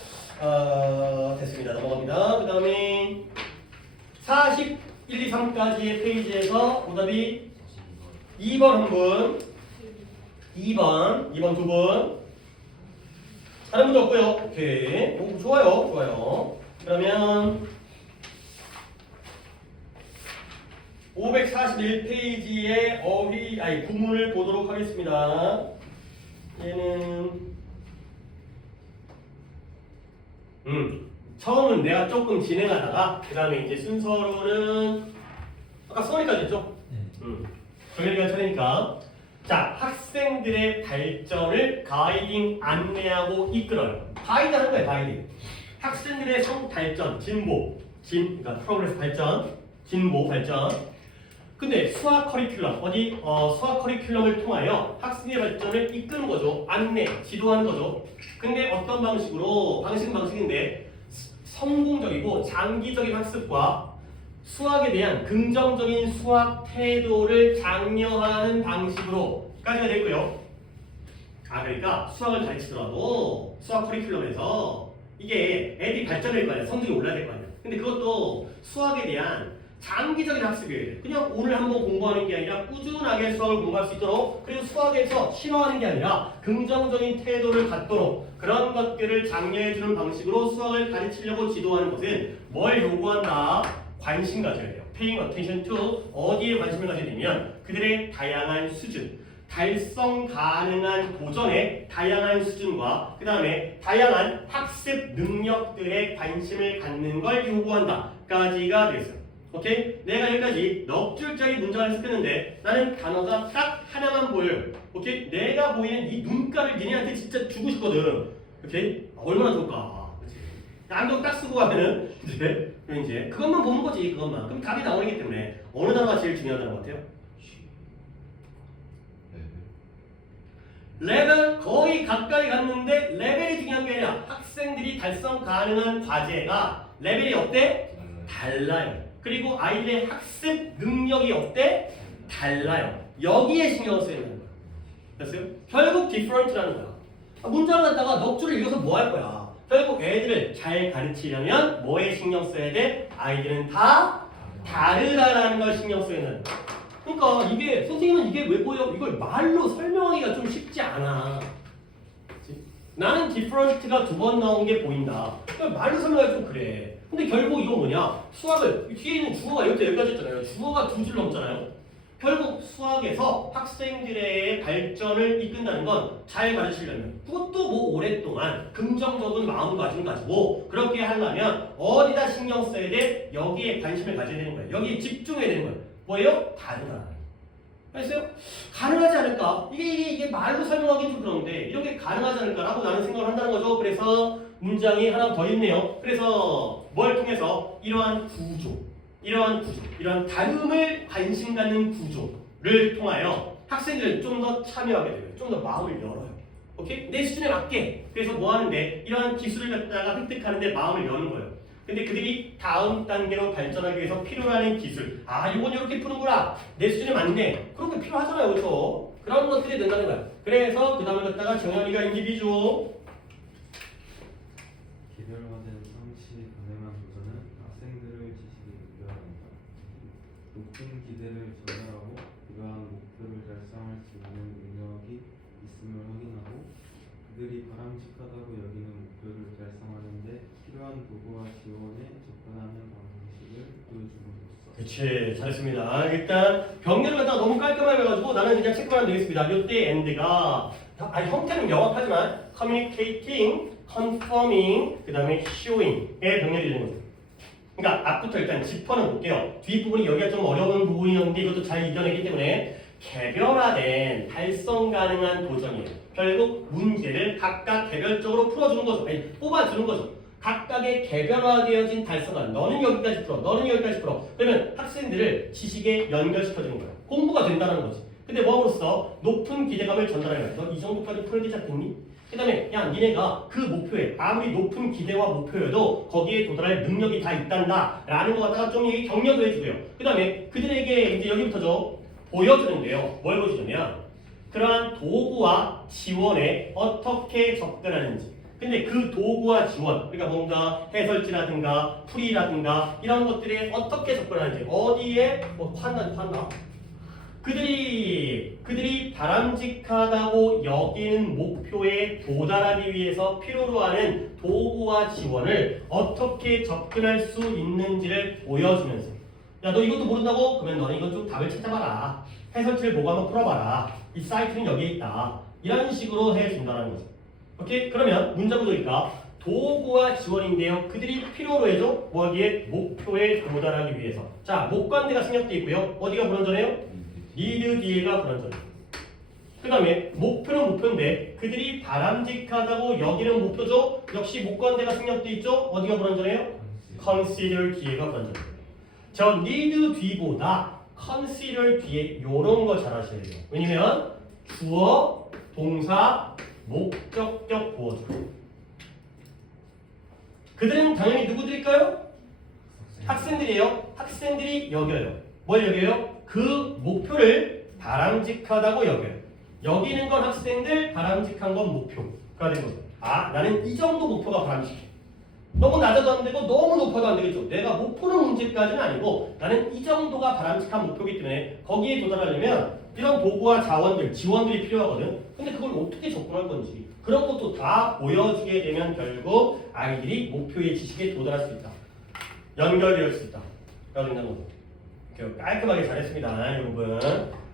됐습니다. 넘어갑니다. 그 다음에 41, 2, 3까지의 페이지에서 오답이 2번 한 분, 2번 두 분. 다른 문제 없고요. 오케이. 오, 좋아요. 그러면 541페이지의 구문을 보도록 하겠습니다. 얘는 처음은 내가 조금 진행하다가 그 다음에 이제 순서로는 아까 수원이까지 했죠? 정렬이가 차례니까. 자, 학생들의 발전을 가이딩, 안내하고 이끌어요. 가이드 하는 거예요, 가이딩. 학생들의 발전, 그러니까 프로그레스 발전, 진보 발전. 근데 수학 커리큘럼, 수학 커리큘럼을 통하여 학생의 발전을 이끄는 거죠. 안내, 지도하는 거죠. 근데 어떤 방식인데 성공적이고 장기적인 학습과 수학에 대한 긍정적인 수학 태도를 장려하는 방식으로까지가 되고요. 그러니까 수학을 가르치더라도 수학 커리큘럼에서 이게 애들이 발전할 거 아니야. 성적이 올라야 될 거 아니야. 근데 그것도 수학에 대한 장기적인 학습이에요. 그냥 오늘 한번 공부하는 게 아니라 꾸준하게 수학을 공부할 수 있도록, 그리고 수학에서 싫어하는 게 아니라 긍정적인 태도를 갖도록 그런 것들을 장려해주는 방식으로 수학을 가르치려고 지도하는 것은 뭘 요구한다? 관심 가져야 돼요. Paying attention to 어디에 관심을 가져야 되면 그들의 다양한 수준, 달성 가능한 도전의 다양한 수준과 그 다음에 다양한 학습 능력들에 관심을 갖는 걸 요구한다까지가 되겠어요. 오케이? 내가 여기까지 넉 줄짜리 문장을 해석했는데 나는 단어가 딱 하나만 보여요. 오케이? 내가 보이는 이 눈가를 니네한테 진짜 주고 싶거든. 오케이? 얼마나 좋을까? 그치? 안경 딱 쓰고 가면은 이제 그것만 보는 거지. 그것만. 그럼 답이 나오기 때문에 어느 단어가 제일 중요하다는 것 같아요? 레벨 거의 가까이 갔는데 레벨이 중요한 게 아니라 학생들이 달성 가능한 과제가 레벨이 어때? 달라요. 그리고 아이들의 학습 능력이 어때? 달라요. 여기에 신경을 써야 되는 거야. 됐어요? 결국 different라는 거야. 문장을 갖다가 넉 줄을 읽어서 뭐 할 거야? 결국 애들을 잘 가르치려면 뭐에 신경 써야 돼? 아이들은 다 다르다라는 걸 신경 써야 되는 거야. 그러니까 이게 선생님은 이게 왜 보여? 이걸 말로 설명하기가 좀 쉽지 않아. 그치? 나는 different가 2번 나온 게 보인다. 그러니까 말로 설명하기 좀 그래. 근데 결국 이거 뭐냐? 수학을 뒤에 있는 주어가 여기까지 했잖아요. 주어가 2줄 넘잖아요. 결국 수학에서 학생들의 발전을 이끈다는 건 잘 가르치려면 그것도 뭐 오랫동안 긍정적인 마음가짐 가지고 그렇게 하려면 어디다 신경 써야 돼? 여기에 관심을 가져야 되는 거예요. 여기에 집중해야 되는 거예요. 뭐예요? 다르다. 알겠어요? 가능하지 않을까? 이게 말로 설명하기는 좀 그런데 이렇게 가능하지 않을까라고 나는 생각을 한다는 거죠. 그래서 문장이 하나 더 있네요. 그래서 뭘 통해서 이러한 다름을 관심 갖는 구조를 통하여 학생들은 좀 더 참여하게 되고요. 좀 더 마음을 열어요. 오케이? 내 수준에 맞게. 그래서 뭐 하는데 이러한 기술을 갖다가 획득하는데 마음을 여는 거예요. 근데 그들이 다음 단계로 발전하기 위해서 필요하는 기술. 이건 이렇게 푸는구나. 내 수준에 맞네. 그런 게 필요하잖아요. 그렇죠? 그런 것들이 된다는 거야. 그래서 그 다음을 갖다가 정현이가 인디비주어 개별화된 상시 가능한 도전은 학생들의 지식이 유효합니다. 문제를 전달하고 그러한 목표를 달성할 수 있는 능력이 있음을 확인하고 그들이 바람직하다고 여기는 목표를 달성하는 데 필요한 도구와 지원에 접근하는 방식을 보여줌으로써. 그치, 잘했습니다. 일단 병렬을 갖다가 너무 깔끔하게 해가지고 나는 그냥 체크만 하면 되겠습니다. 이때 end가 형태는 명확하지만 communicating, confirming, 그 다음에 showing의 병렬이 되는 거죠. 그러니까 앞부터 일단 짚어는 볼게요. 뒷부분이 여기가 좀 어려운 부분이었는데 이것도 잘 이겨내기 때문에 개별화된 달성 가능한 도전이에요. 결국 문제를 각각 개별적으로 풀어주는 거죠. 아니, 뽑아주는 거죠. 각각의 개별화되어진 달성관. 너는 여기까지 풀어. 너는 여기까지 풀어. 그러면 학생들을 지식에 연결시켜주는 거야. 공부가 된다는 거지. 근데 뭐함으로써 높은 기대감을 전달하는 거야. 너 이 정도까지 풀어야 되지 않겠니? 그 다음에 야 니네가 그 목표에 아무리 높은 기대와 목표여도 거기에 도달할 능력이 다 있단다 라는 거 갖다가 좀 격려도 해주고요. 그 다음에 그들에게 이제 여기부터죠. 보여주는데요. 뭘 보여주냐면 그러한 도구와 지원에 어떻게 접근하는지. 근데 그 도구와 지원, 그러니까 뭔가 해설지라든가 풀이라든가 이런 것들에 어떻게 접근하는지, 어디에 판단. 그들이 바람직하다고 여기는 목표에 도달하기 위해서 필요로 하는 도구와 지원을 어떻게 접근할 수 있는지를 보여주면서, 야, 너 이것도 모른다고? 그러면 너는 이건 좀 답을 찾아봐라. 해설지를 보고 한번 풀어봐라. 이 사이트는 여기에 있다. 이런 식으로 해준다는 거죠. 오케이? 그러면 문자 구조니까 도구와 지원인데요. 그들이 필요로 해줘. 뭐하기에? 목표에 도달하기 위해서. 자, 목관대가 생략되어 있고요. 어디가 불완전해요? 리드 뒤에가 불완전해요. 그 다음에 목표는 목표인데 그들이 바람직하다고 여기는 목표죠. 역시 목관대가 생략되어 있죠. 어디가 불완전해요? consider 뒤에가 불완전해요. 저 need 뒤보다 consider 뒤에 요런 거 잘 하셔야 돼요. 왜냐면 주어, 동사, 목적격 보어죠. 그들은 당연히 누구들일까요? 학생들이에요. 학생들이 여겨요. 뭘 여겨요? 그 목표를 바람직하다고 여겨요. 여기는 건 학생들, 바람직한 건 목표가 되는 거죠. 아, 나는 이 정도 목표가 바람직해. 너무 낮아도 안 되고 너무 높아도 안 되겠죠. 내가 못 푸는 문제까지는 아니고 나는 이 정도가 바람직한 목표이기 때문에 거기에 도달하려면 이런 도구와 자원들, 지원들이 필요하거든. 근데 그걸 어떻게 접근할 건지 그런 것도 다 보여주게 되면 결국 아이들이 목표의 지식에 도달할 수 있다. 연결될 수 있다. 라고 된다는 거죠. 깔끔하게 잘했습니다, 여러분.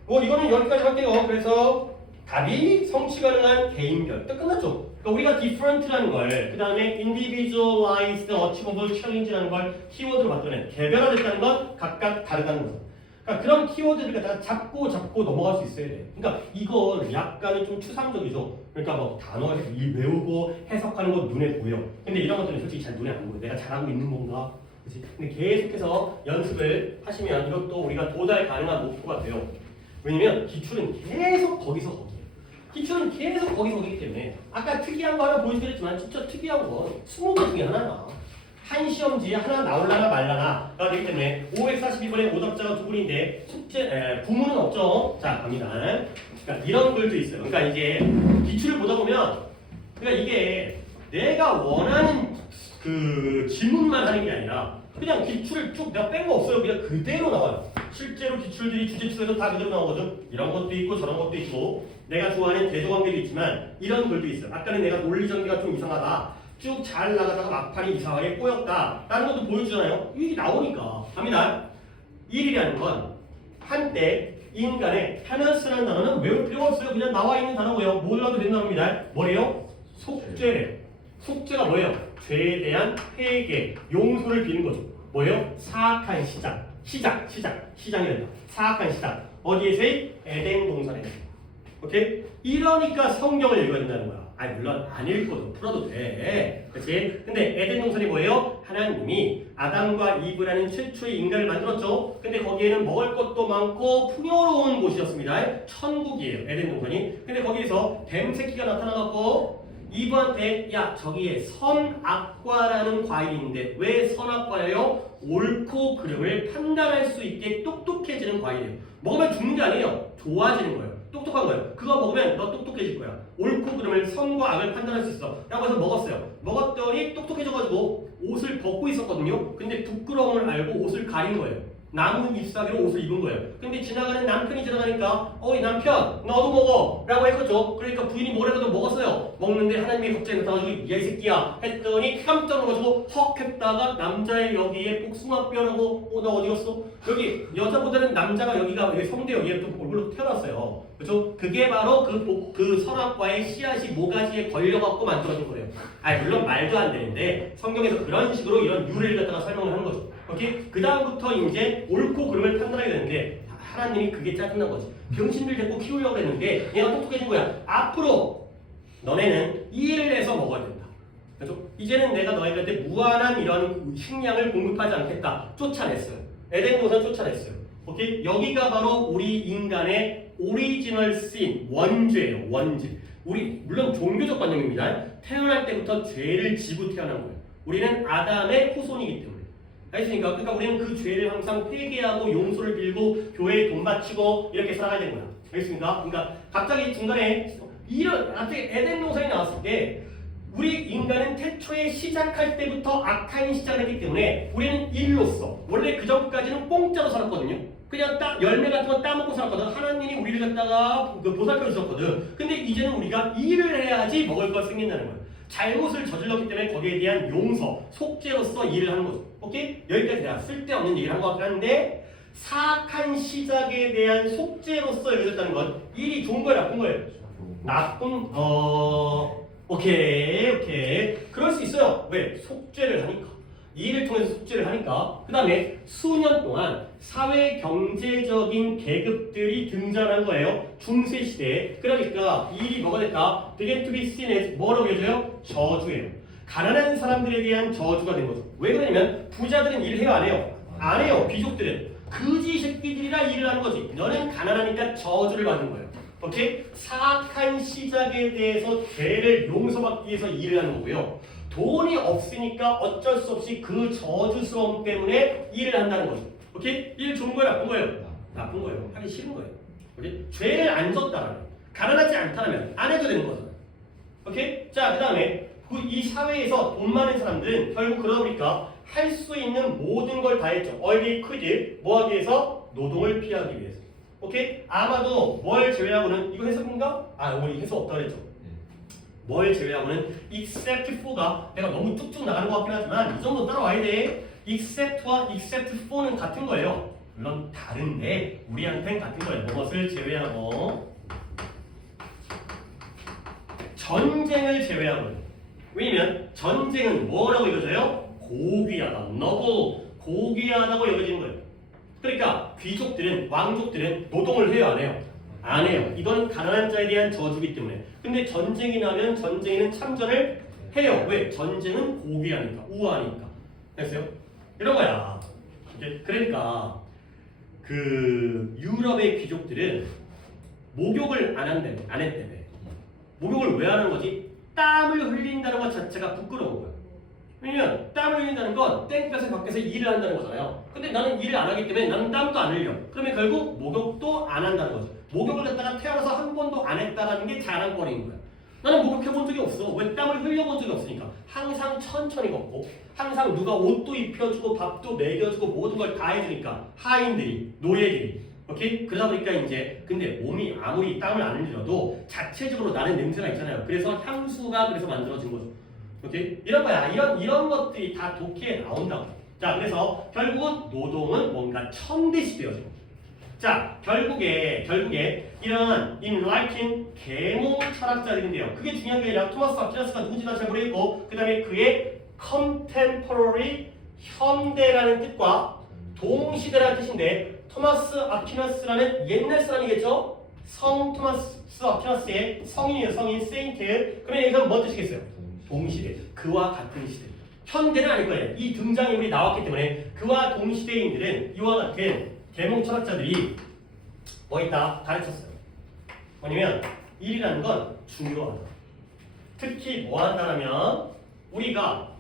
이거는 여기까지 할게요. 그래서 답이 성취 가능한 개인별. 또 끝났죠? 그러니까 우리가 different라는 걸, 그 다음에 individualized, achievable, challenge라는 걸 키워드로 바꾸는 개별화됐다는 건 각각 다르다는 거죠. 그러니까 그런 키워드를 갖다가 잡고 넘어갈 수 있어야 돼. 그러니까 이건 약간은 좀 추상적이죠. 그러니까 뭐 단어를 외우고 해석하는 건 눈에 보여. 근데 이런 것들은 솔직히 잘 눈에 안 보여. 내가 잘하고 있는 건가? 그치? 근데 계속해서 연습을 하시면 이것도 우리가 도달 가능한 목표가 돼요. 왜냐면 기출은 계속 거기서 거기에요. 기출은 계속 거기서 거기기 때문에 아까 특이한 거 하나 보여드렸지만 진짜 특이한 건 20개 중에 하나야. 한 시험지에 하나 나올라나 말라나가 되기 때문에 542번에 오답자가 두 분인데 구문은 없죠. 자, 갑니다. 그러니까 이런 글도 있어요. 그러니까 이게 기출을 보다 보면 그러니까 이게 내가 원하는 그 질문만 하는 게 아니라 그냥 기출을 쭉 내가 뺀 거 없어요. 그냥 그대로 나와요. 실제로 기출들이 주제치에서 다 그대로 나오거든. 이런 것도 있고 저런 것도 있고 내가 좋아하는 대조관계도 있지만 이런 글도 있어요. 아까는 내가 논리 전개가 좀 이상하다. 쭉 잘 나가다가 막판이 이상하게 꼬였다 라는 것도 보여주잖아요. 이게 나오니까 갑니다. 일이라는 건 한때 인간의 하면스라는 단어는 외울 필요가 없어요. 그냥 나와 있는 단어고요. 몰라도 된다는 겁니다. 뭐래요? 속죄래. 속죄가 뭐예요? 죄에 대한 회개, 용서를 비는 거죠. 뭐예요? 사악한 시장이 된다. 사악한 시작. 어디에서의? 에덴 동산에. 오케이? 이러니까 성경을 읽어야 된다는 거야. 아니 물론 안 읽고도 풀어도 돼. 그치? 근데 에덴 동산이 뭐예요? 하나님이 아담과 이브라는 최초의 인간을 만들었죠. 근데 거기에는 먹을 것도 많고 풍요로운 곳이었습니다. 천국이에요. 에덴 동산이. 근데 거기에서 뱀새끼가 나타나갖고 이브한테 야 저기에 선악과라는 과일이 있는데 왜 선악과예요? 옳고 그름을 판단할 수 있게 똑똑해지는 과일이에요. 먹으면 죽는 게 아니에요. 좋아지는 거예요. 똑똑한 거예요. 그거 먹으면 너 똑똑해질 거야. 옳고 그름을 선과 악을 판단할 수 있어. 라고 해서 먹었어요. 먹었더니 똑똑해져가지고 옷을 벗고 있었거든요. 근데 부끄러움을 알고 옷을 가린 거예요. 남은 잎사귀로 옷을 입은 거예요. 근데 지나가는 남편이 지나가니까 어이 남편 너도 먹어 라고 했거죠. 그러니까 부인이 뭐라도 먹었어요. 먹는데 하나님이 갑자기 나타나가지고 야 이 새끼야 했더니 깜짝 놀라가지고 헉 했다가 남자의 여기에 복숭아뼈라고 나 어디 갔어? 여기 여자보다는 남자가 여기가 여기 성대 여기에 또 얼굴로 태어났어요. 그렇죠? 그게 바로 그 선악과의 씨앗이 모가지에 걸려갖고 만들어진 거예요. 물론 말도 안 되는데 성경에서 그런 식으로 이런 유래를 갖다가 설명을 하는 거죠. 오케이? 그 다음부터 이제 옳고 그름을 판단하게 되는데 하나님이 그게 짜증난 거지. 병신들 데리고 키우려고 했는데 얘가 똑똑해진 거야. 앞으로 너네는 이 일을 해서 먹어야 된다. 그렇죠? 이제는 내가 너희한테 무한한 이런 식량을 공급하지 않겠다. 쫓아냈어요. 에덴 동산 쫓아냈어요. 오케이? 여기가 바로 우리 인간의 오리지널 씬, 원죄예요. 원죄. 우리 물론 종교적 관념입니다. 태어날 때부터 죄를 지고 태어난 거예요. 우리는 아담의 후손이기 때문에. 알겠습니까? 그러니까 우리는 그 죄를 항상 회개하고 용서를 빌고 교회에 돈 바치고 이렇게 살아가야 되는 거야. 알겠습니까? 그러니까 갑자기 중간에 갑자기 에덴 동산이 나왔을 때 우리 인간은 태초에 시작할 때부터 악한 시작을 했기 때문에 우리는 일로서 원래 그 전까지는 공짜로 살았거든요. 그냥 열매 같은 거 따먹고 살았거든. 하나님이 우리를 갖다가 보살펴 주셨거든. 근데 이제는 우리가 일을 해야지 먹을 걸 생긴다는 거예요. 잘못을 저질렀기 때문에 거기에 대한 용서, 속죄로서 일을 하는 거죠. 오케이? 여기까지 내가 쓸데없는 얘기를 한 것 같긴 한데 사악한 시작에 대한 속죄로서 여겨졌다는 건 일이 좋은 거예요, 나쁜 거예요? 나쁜 오케이. 그럴 수 있어요. 왜? 속죄를 하니까. 이 일을 통해서 속죄를 하니까. 그 다음에 수년 동안 사회 경제적인 계급들이 등장한 거예요. 중세 시대에. 그러니까 이 일이 뭐가 됐다? began to be seen as 뭐라고 해줘요? 저주예요. 가난한 사람들에 대한 저주가 된 거죠. 왜 그러냐면 부자들은 일을 해요, 안 해요? 안 해요. 귀족들은 그지 새끼들이라 일을 하는 거지. 너는 가난하니까 저주를 받는 거예요. 오케이? 사악한 시작에 대해서 죄를 용서받기 위해서 일을 하는 거고요. 돈이 없으니까 어쩔 수 없이 그 저주스러움 때문에 일을 한다는 거죠. 오케이? 일 좋은 거예요, 나쁜 거예요? 나쁜 거예요. 하기 싫은 거예요. 오케이? 죄를 안 졌다라면, 가난하지 않다면 안 해도 되는 거잖아요. 오케이? 자, 그 다음에 이 사회에서 돈 많은 사람들은 결국 그러다 보니까 할 수 있는 모든 걸 다 했죠. 얼리 퀴즈 뭐 하기 위해서? 노동을 피하기 위해서. 오케이? 아마도 뭘 제외하고는 이거 해석인가? 우리 해석 없다 그랬죠. 뭘 제외하고는 except for가 내가 너무 뚝뚝 나가는 것 같긴 하지만 이 정도 따라와야 돼. except와 except for는 같은 거예요. 물론 다른데 우리한테는 같은 거예요. 무엇을 제외하고? 전쟁을 제외하고요. 왜냐면 전쟁은 뭐라고 여겨져요? 고귀하다. noble, 고귀하다고 여겨지는 거예요. 그러니까 귀족들은, 왕족들은 노동을 해요, 안 해요? 안 해요. 이건 가난한 자에 대한 저주기 때문에. 근데 전쟁이 나면 전쟁에는 참전을 해요. 왜? 전쟁은 고귀하니까, 우아하니까. 됐어요? 이런 거야. 그러니까 그 유럽의 귀족들은 목욕을 안 했대며. 목욕을 왜 하는 거지? 땀을 흘린다는 것 자체가 부끄러운 거야. 왜냐면 땀을 흘린다는 건 땡볕에 밖에서 일을 한다는 거잖아요. 근데 나는 일을 안 하기 때문에 나는 땀도 안 흘려. 그러면 결국 목욕도 안 한다는 거죠. 목욕을 갖다가 태어나서 한 번도 안 했다라는 게 자랑거리인 거야. 나는 목욕해본 적이 없어. 왜? 땀을 흘려본 적이 없으니까. 항상 천천히 걷고 항상 누가 옷도 입혀주고 밥도 먹여주고 모든 걸 다 해주니까 하인들이, 노예들이. 오케이? 그러다 보니까 이제 근데 몸이 아무리 땀을 안 흘려도 자체적으로 나는 냄새가 있잖아요. 그래서 향수가 그래서 만들어진 거죠. 오케이? 이런 거야. 이런 것들이 다 독해에 나온다고. 자, 그래서 결국은 노동은 뭔가 천대시 되어지고. 자, 결국에 이런 enlightened 계몽 철학자들인데요. 그게 중요한 게 아니라 토마스 아퀴나스가 누군지는 잘 모르겠고, 그 다음에 그의 contemporary 현대라는 뜻과 동시대라는 뜻인데, 토마스 아퀴나스라는 옛날 사람이겠죠? 성 토마스 아퀴나스의 성인이에요. 성인 세인트. 그러면 여기서 뭔 뜻이겠어요? 동시대. 그와 같은 시대. 현대는 아닐 거예요. 이 등장인물이 나왔기 때문에 그와 동시대인들은 이와 같은 계몽 철학자들이 뭐 있다? 가르쳤어요. 뭐냐면 일이라는 건 중요하다. 특히 뭐 한다라면 우리가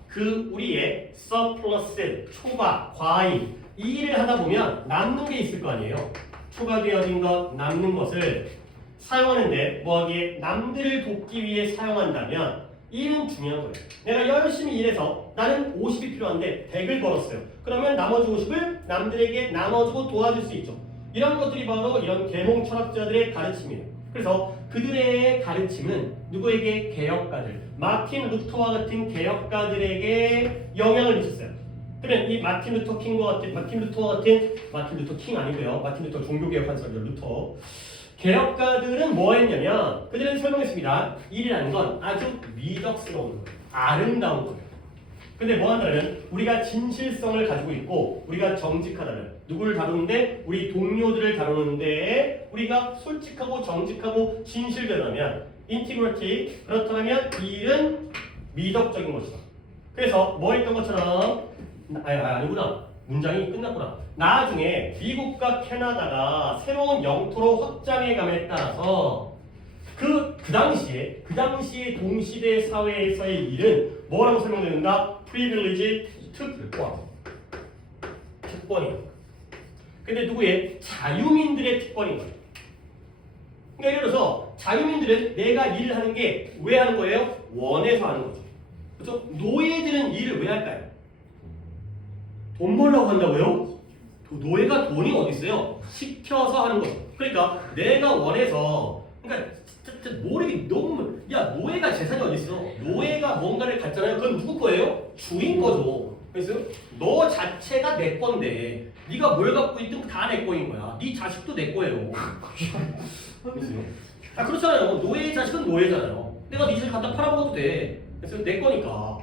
우리의 서플러스, 초과, 과잉 이 일을 하다 보면 남는 게 있을 거 아니에요. 초과되어진 것, 남는 것을 사용하는데 뭐하기에 남들을 돕기 위해 사용한다면 일은 중요한 거예요. 내가 열심히 일해서 나는 50이 필요한데 100을 벌었어요. 그러면 나머지 50을 남들에게 나눠주고 도와줄 수 있죠. 이런 것들이 바로 이런 계몽 철학자들의 가르침이에요. 그래서 그들의 가르침은 누구에게? 개혁가들, 마틴 루터와 같은 개혁가들에게 영향을 미쳤어요. 그러면 이 마틴 루터 킹과 같은 마틴 루터 킹 아니고요. 마틴 루터 종교개혁한 사람이죠. 루터. 개혁가들은 뭐 했냐면 그들은 설명했습니다. 일이라는 건 아주 미덕스러운 거예요. 아름다운 거예요. 근데 뭐 한다면 우리가 진실성을 가지고 있고 우리가 정직하다면 누구를 다루는데 우리 동료들을 다루는데 우리가 솔직하고 정직하고 진실되다면 인티그리티 그렇다면 이 일은 미덕적인 것이다. 그래서 뭐 했던 것처럼 아니구나. 문장이 끝났구나. 나중에 미국과 캐나다가 새로운 영토로 확장해감에 따라서 그 당시에 동시대 사회에서의 일은 뭐라고 설명된다? privilege, 특권이에요. 근데 누구의? 자유민들의 특권인 거예요. 그러니까 예를 들어서 자유민들은 내가 일을 하는 게 왜 하는 거예요? 원해서 하는 거죠. 그렇죠? 노예들은 일을 왜 할까요? 돈 벌려고 한다고요? 노예가 돈이 어디 있어요? 시켜서 하는 거죠. 그러니까 내가 원해서 그러니까 진짜 모르기 너무 노예가 재산이 어디 있어? 노예가 뭔가를 갖잖아요. 그건 누구 거예요? 주인 거죠. 그래서 너 자체가 내 건데 네가 뭘 갖고 있든 다 내 거인 거야. 네 자식도 내 거예요. 그렇잖아요. 노예의 자식은 노예잖아요. 내가 네 자식 갖다 팔아먹어도 돼. 그래서 내 거니까.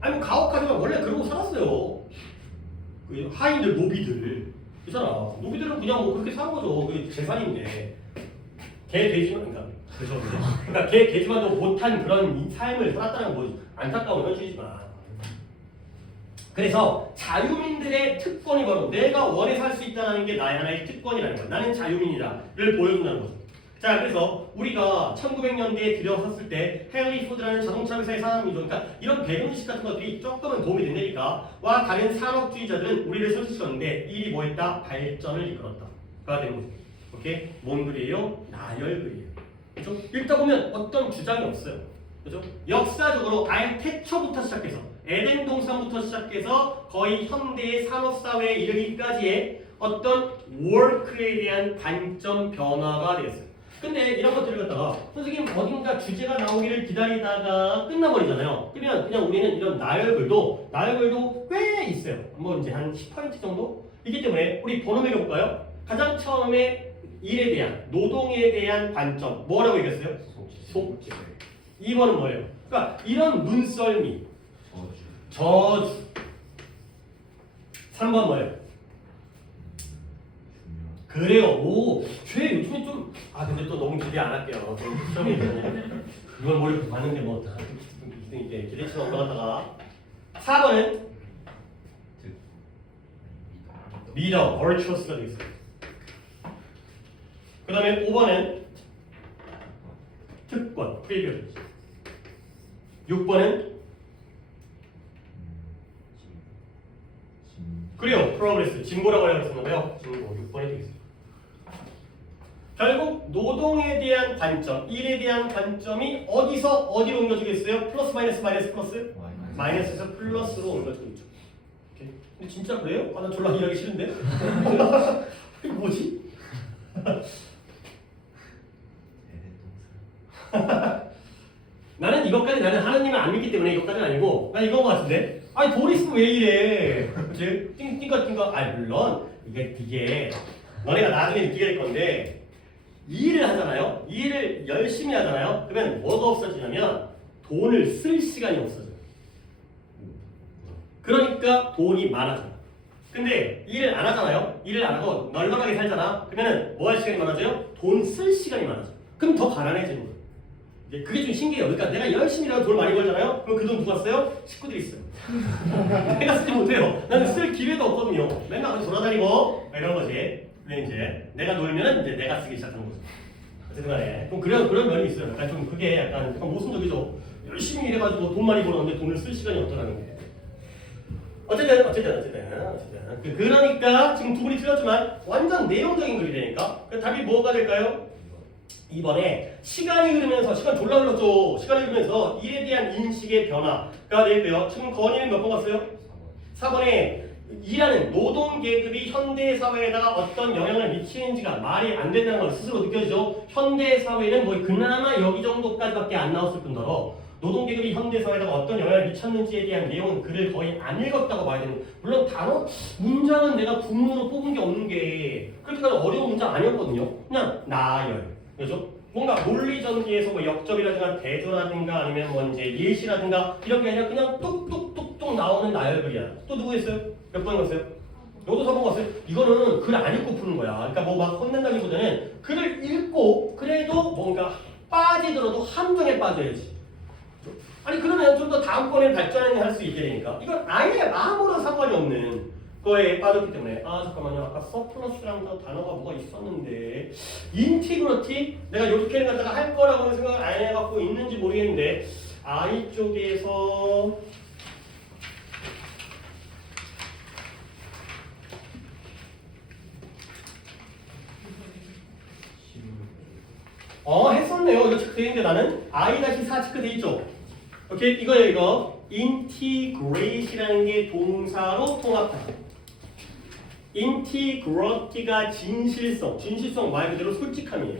아니 뭐 가혹하지만 원래 그러고 살았어요. 그 하인들, 노비들 있잖아. 노비들은 그냥 뭐 그렇게 사는 거죠. 그게 재산인데 개 돼지만 그러니까 개 돼지만도 못한 그런 삶을 살았다는 뭐 안타까운 현실이지만. 그래서 자유민들의 특권이 바로 내가 원해서 할 수 있다는 게 나의 하나의 특권이라는 거야. 나는 자유민이다를 보여준다는 거죠. 자, 그래서 우리가 1900년대에 들어섰을 때 헨리 포드라는 자동차 회사의 사람이죠. 그러니까 이런 배경지식 같은 것들이 조금은 도움이 된다니까. 와 다른 산업주의자들은 우리를 설득시켰는데 일이 뭐했다? 발전을 이끌었다.가 되는 거죠. 오케이? 뭔 글이에요? 나열글이에요. 그렇죠? 읽다 보면 어떤 주장이 없어요. 그렇죠? 역사적으로 아예 태초부터 시작해서 에덴 동산부터 시작해서 거의 현대의 산업사회에 이르기까지의 어떤 워크에 대한 관점 변화가 되었어요. 근데 이런 것들을 갖다가 선생님 어딘가 주제가 나오기를 기다리다가 끝나버리잖아요. 그러면 그냥 우리는 이런 나열글도 꽤 있어요. 뭐 이제 한 10% 정도? 이기 때문에 우리 번호 매겨볼까요? 가장 처음에 일에 대한, 노동에 대한 관점 뭐라고 얘기했어요? 속죄. 2번은 뭐예요? 그러니까 이런 눈썰미, 저주. 3번 뭐예요? 그래요. 오, 쟤 요즘에 좀 근데 또 너무 기대 안 할게요. 시험에 이건 머리 봤는데 뭐 다 기대 때 기대치만 올라갔다가 4번은 리더, virtuous가 되겠어요. 그 다음에 5번은 특권, privilege. 6번은 그래요, progress, 진보라고 하셨는데요. 진보 6번이 되겠습니다. 결국 노동에 대한 관점, 일에 대한 관점이 어디서 어디로 옮겨지겠어요? 플러스 마이너스 마이너스 플러스? 마이너스에서 플러스로 옮겨지고 있죠. 오케이. 근데 진짜 그래요? 나 졸라 일하기 싫은데? 이거 뭐지? 나는 이것까지 나는 하나님을 안 믿기 때문에 이것까지는 아니고 난 이건 것 같은데? 아니 돈 있으면 왜 이래? 그치? 띵띵가 물론 이게 너네가 나중에 느끼게 될 건데 일을 하잖아요. 일을 열심히 하잖아요. 그러면 뭐가 없어지냐면 돈을 쓸 시간이 없어져요. 그러니까 돈이 많아져요. 근데 일을 안 하잖아요. 일을 안 하고 널널하게 살잖아. 그러면 뭐 할 시간이 많아져요? 돈 쓸 시간이 많아져요. 그럼 더 가난해지는 거예요. 이제 그게 좀 신기해요. 그러니까 내가 열심히 일하고 돈을 많이 벌잖아요. 그럼 그 돈 누가 써요? 식구들이 써요. 내가 쓰지 못해요. 나는 쓸 기회도 없거든요. 맨날 그냥 돌아다니고 이런 거지. 근데 이제 내가 놀면 이제 내가 쓰기 시작하는 거죠. 어쨌든 간에 좀 그런 면이 있어요. 약간 좀 그게 약간 모순적이죠. 열심히 일해가지고 돈 많이 벌었는데 돈을 쓸 시간이 없다는 게. 어쨌든. 그러니까 지금 두 분이 틀렸지만 완전 내용적인 글이 되니까 그 답이 뭐가 될까요? 2번에 시간이 흐르면서 시간 졸라 흘렀죠. 시간이 흐르면서 일에 대한 인식의 변화가 되고요. 지금 건의는 몇 번 갔어요? 4번에 일하는 노동 계급이 현대 사회에다가 어떤 영향을 미치는지가 말이 안 된다는 걸 스스로 느껴지죠. 현대 사회는 뭐 그나마 여기 정도까지밖에 안 나왔을 뿐더러 노동 계급이 현대 사회에다가 어떤 영향을 미쳤는지에 대한 내용은 글을 거의 안 읽었다고 봐야 되는. 물론 단어 문장은 내가 구문으로 뽑은 게 없는 게 그렇게까지 어려운 문장 아니었거든요. 그냥 나열, 그렇죠? 뭔가 논리 전개에서 뭐 역접이라든가 대조라든가 아니면 뭐 이제 예시라든가 이런 게 아니라 그냥 뚝뚝뚝뚝 나오는 나열글이야. 또 누구 했어요? 몇 번 갔어요? 너도 4번 갔어요? 이거는 글 안 읽고 푸는 거야. 그러니까 뭐 막 혼낸다기보다는 글을 읽고 그래도 뭔가 빠지더라도 함정에 빠져야지. 아니 그러면 좀 더 다음번에 발전할 수 있게 되니까 이건 아예 아무런 상관이 없는 거에 빠졌기 때문에 아 잠깐만요 아까 서플러스라는 단어가 뭐가 있었는데 인티그러티 내가 이렇게 갖다가 할 거라고는 생각을 안 해갖고 있는지 모르겠는데 I 쪽에서 했었네요. 이거 체크돼 있는데 나는 I-4 체크돼 있죠. 오케이 이거예요 이거 integrate이라는 게 동사로 통합하다. integrity가 진실성 말 그대로 솔직함이에요.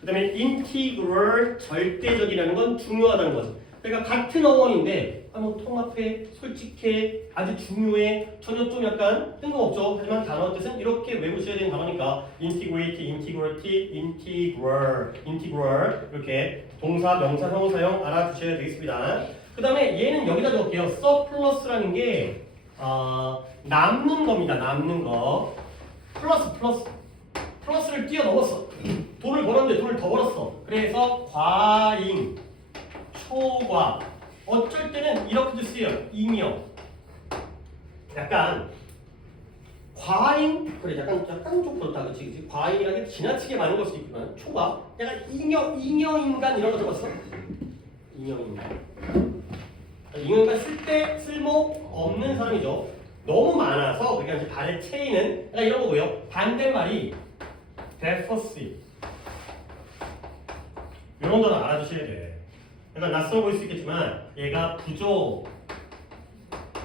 그 다음에 integral 절대적이라는 건 중요하다는 거죠. 그러니까 같은 어원인데 뭐 통합해, 솔직해, 아주 중요해, 전혀 좀 약간 뜬금없죠. 하지만 단어 뜻은 이렇게 외우셔야 되는 단어니까 integrate, integrity, integral 이렇게 동사, 명사, 형용사형 알아두셔야 되겠습니다. 그 다음에 얘는 여기다 적을게요. surplus라는 게 남는 겁니다. 남는 거. 플러스를 뛰어넘었어. 돈을 벌었는데 돈을 더 벌었어. 그래서 과잉, 초과. 어쩔 때는 이렇게도 쓰여요. 잉여. 약간 과잉, 그래 약간 좀 그렇다, 그치? 과잉이라는 게 지나치게 많은 걸 수도 있지만 초과. 약간 잉여 인간 이런 거 들어봤어? 잉여 인간. 잉여인간 쓸모 없는 사람이죠. 너무 많아서 우리가 이제 발에 채이는 약간 이런 거고요. 반대말이 deficit. 이런 거는 알아두셔야 돼. 약간 낯설어 보일 수 있겠지만 얘가 부족,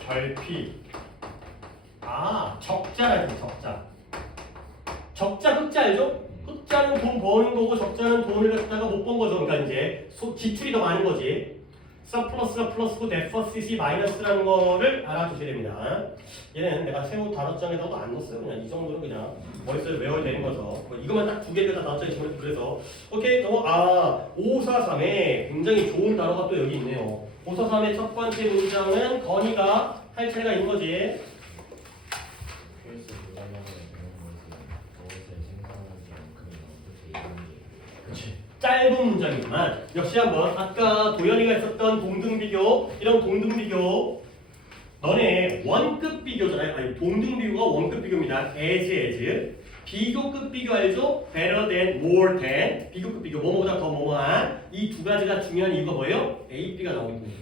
결핍, 적자라지 적자. 적자 흑자 알죠? 흑자는 돈 버는 거고 적자는 돈을 갖다가 못 번 거죠. 그러니까 이제 지출이 더 많은 거지. 서플러스가 플러스고 데퍼시시 마이너스라는 거를 알아두셔야 됩니다. 얘는 내가 새우 단어장에다도 안 넣었어요. 그냥 이 정도는 그냥 머릿속에 외워야 되는 거죠. 뭐 이것만 딱 두 개를 다 단어장에 집어넣고 그래서 오케이 543에 굉장히 좋은 단어가 또 여기 있네요. 543의 첫 번째 문장은 건의가 할 차례가 있는 거지. 그래서 불가능한 것을 생산하지 않으면 어떻게 이런 그렇지. 짧은 문장이지만 역시 한번 아까 도연이가 했었던 동등비교 이런 동등비교 너네 원급 비교잖아요. 아니 동등비교가 원급 비교입니다. as 비교급 비교 알죠? better than, more than 비교급 비교 뭐뭐보다 더 뭐뭐한 이 두 가지가 중요한 이유가 뭐예요? A, B가 나오기 때문이에요.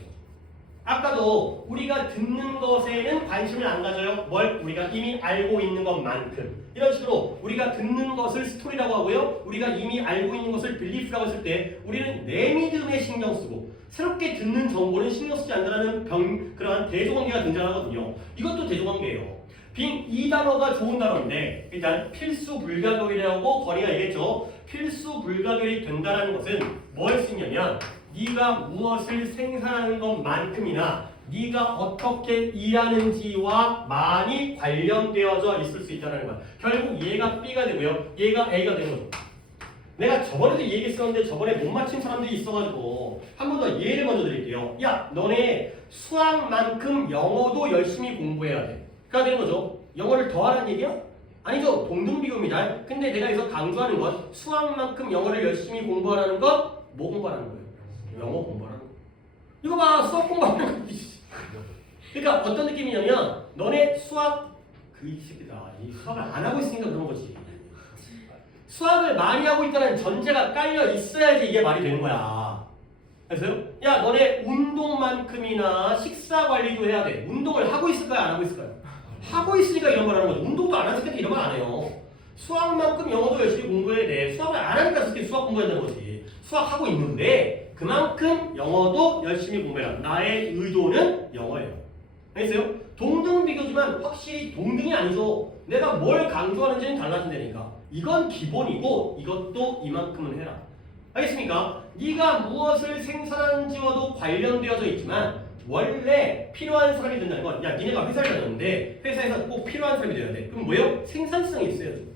아까도 우리가 듣는 것에는 관심을 안 가져요. 뭘? 우리가 이미 알고 있는 것만큼. 이런 식으로 우리가 듣는 것을 스토리라고 하고요. 우리가 이미 알고 있는 것을 빌리프라고 했을 때 우리는 내 믿음에 신경 쓰고 새롭게 듣는 정보는 신경 쓰지 않는다는 그러한 대조관계가 등장하거든요. 이것도 대조관계예요. 이 단어가 좋은 단어인데 일단 필수 불가결이라고 거리가 얘기했죠. 필수 불가결이 된다는 것은 뭘 쓰냐면 네가 무엇을 생산하는 것만큼이나 네가 어떻게 일하는지와 많이 관련되어져 있을 수 있다는 거야. 결국 얘가 B가 되고요. 얘가 A가 되는 거죠. 내가 저번에도 이 얘기했었는데 저번에 못 맞힌 사람들이 있어가지고 한 번 더 예를 먼저 드릴게요. 야 너네 수학만큼 영어도 열심히 공부해야 돼. 그가 되는 거죠. 영어를 더 하라는 얘기야? 아니죠. 동등비교입니다. 근데 내가 여기서 강조하는 건 수학만큼 영어를 열심히 공부하라는 건 뭐 공부하라는 거예요? 영어 공부하라는 거. 이거 봐. 수학 공부하는 거. 그러니까 어떤 느낌이냐면 너네 수학 이 새끼다. 이 수학을 안 하고 있으니까 그런 거지. 수학을 많이 하고 있다는 전제가 깔려 있어야지 이게 말이 되는 거야. 그래서요? 야 너네 운동만큼이나 식사 관리도 해야 돼. 운동을 하고 있을까요? 안 하고 있을까요? 하고 있으니까 이런 걸 하는 거죠. 운동도 안 했을 때 이런 걸 안 해요. 수학만큼 영어도 열심히 공부해야 돼. 수학을 안 하니까 그렇게 수학 공부한다는 거지. 수학하고 있는데 그만큼 영어도 열심히 공부해라. 나의 의도는 영어예요. 알겠어요? 동등 비교지만 확실히 동등이 아니죠. 내가 뭘 강조하는지는 달라진다니까. 이건 기본이고 이것도 이만큼은 해라. 알겠습니까? 네가 무엇을 생산하는지와도 관련되어져 있지만 원래 필요한 사람이 된다는 건, 야 니네가 회사를 다녔는데 회사에서 꼭 필요한 사람이 돼야 돼. 그럼 뭐예요? 생산성이 있어야지.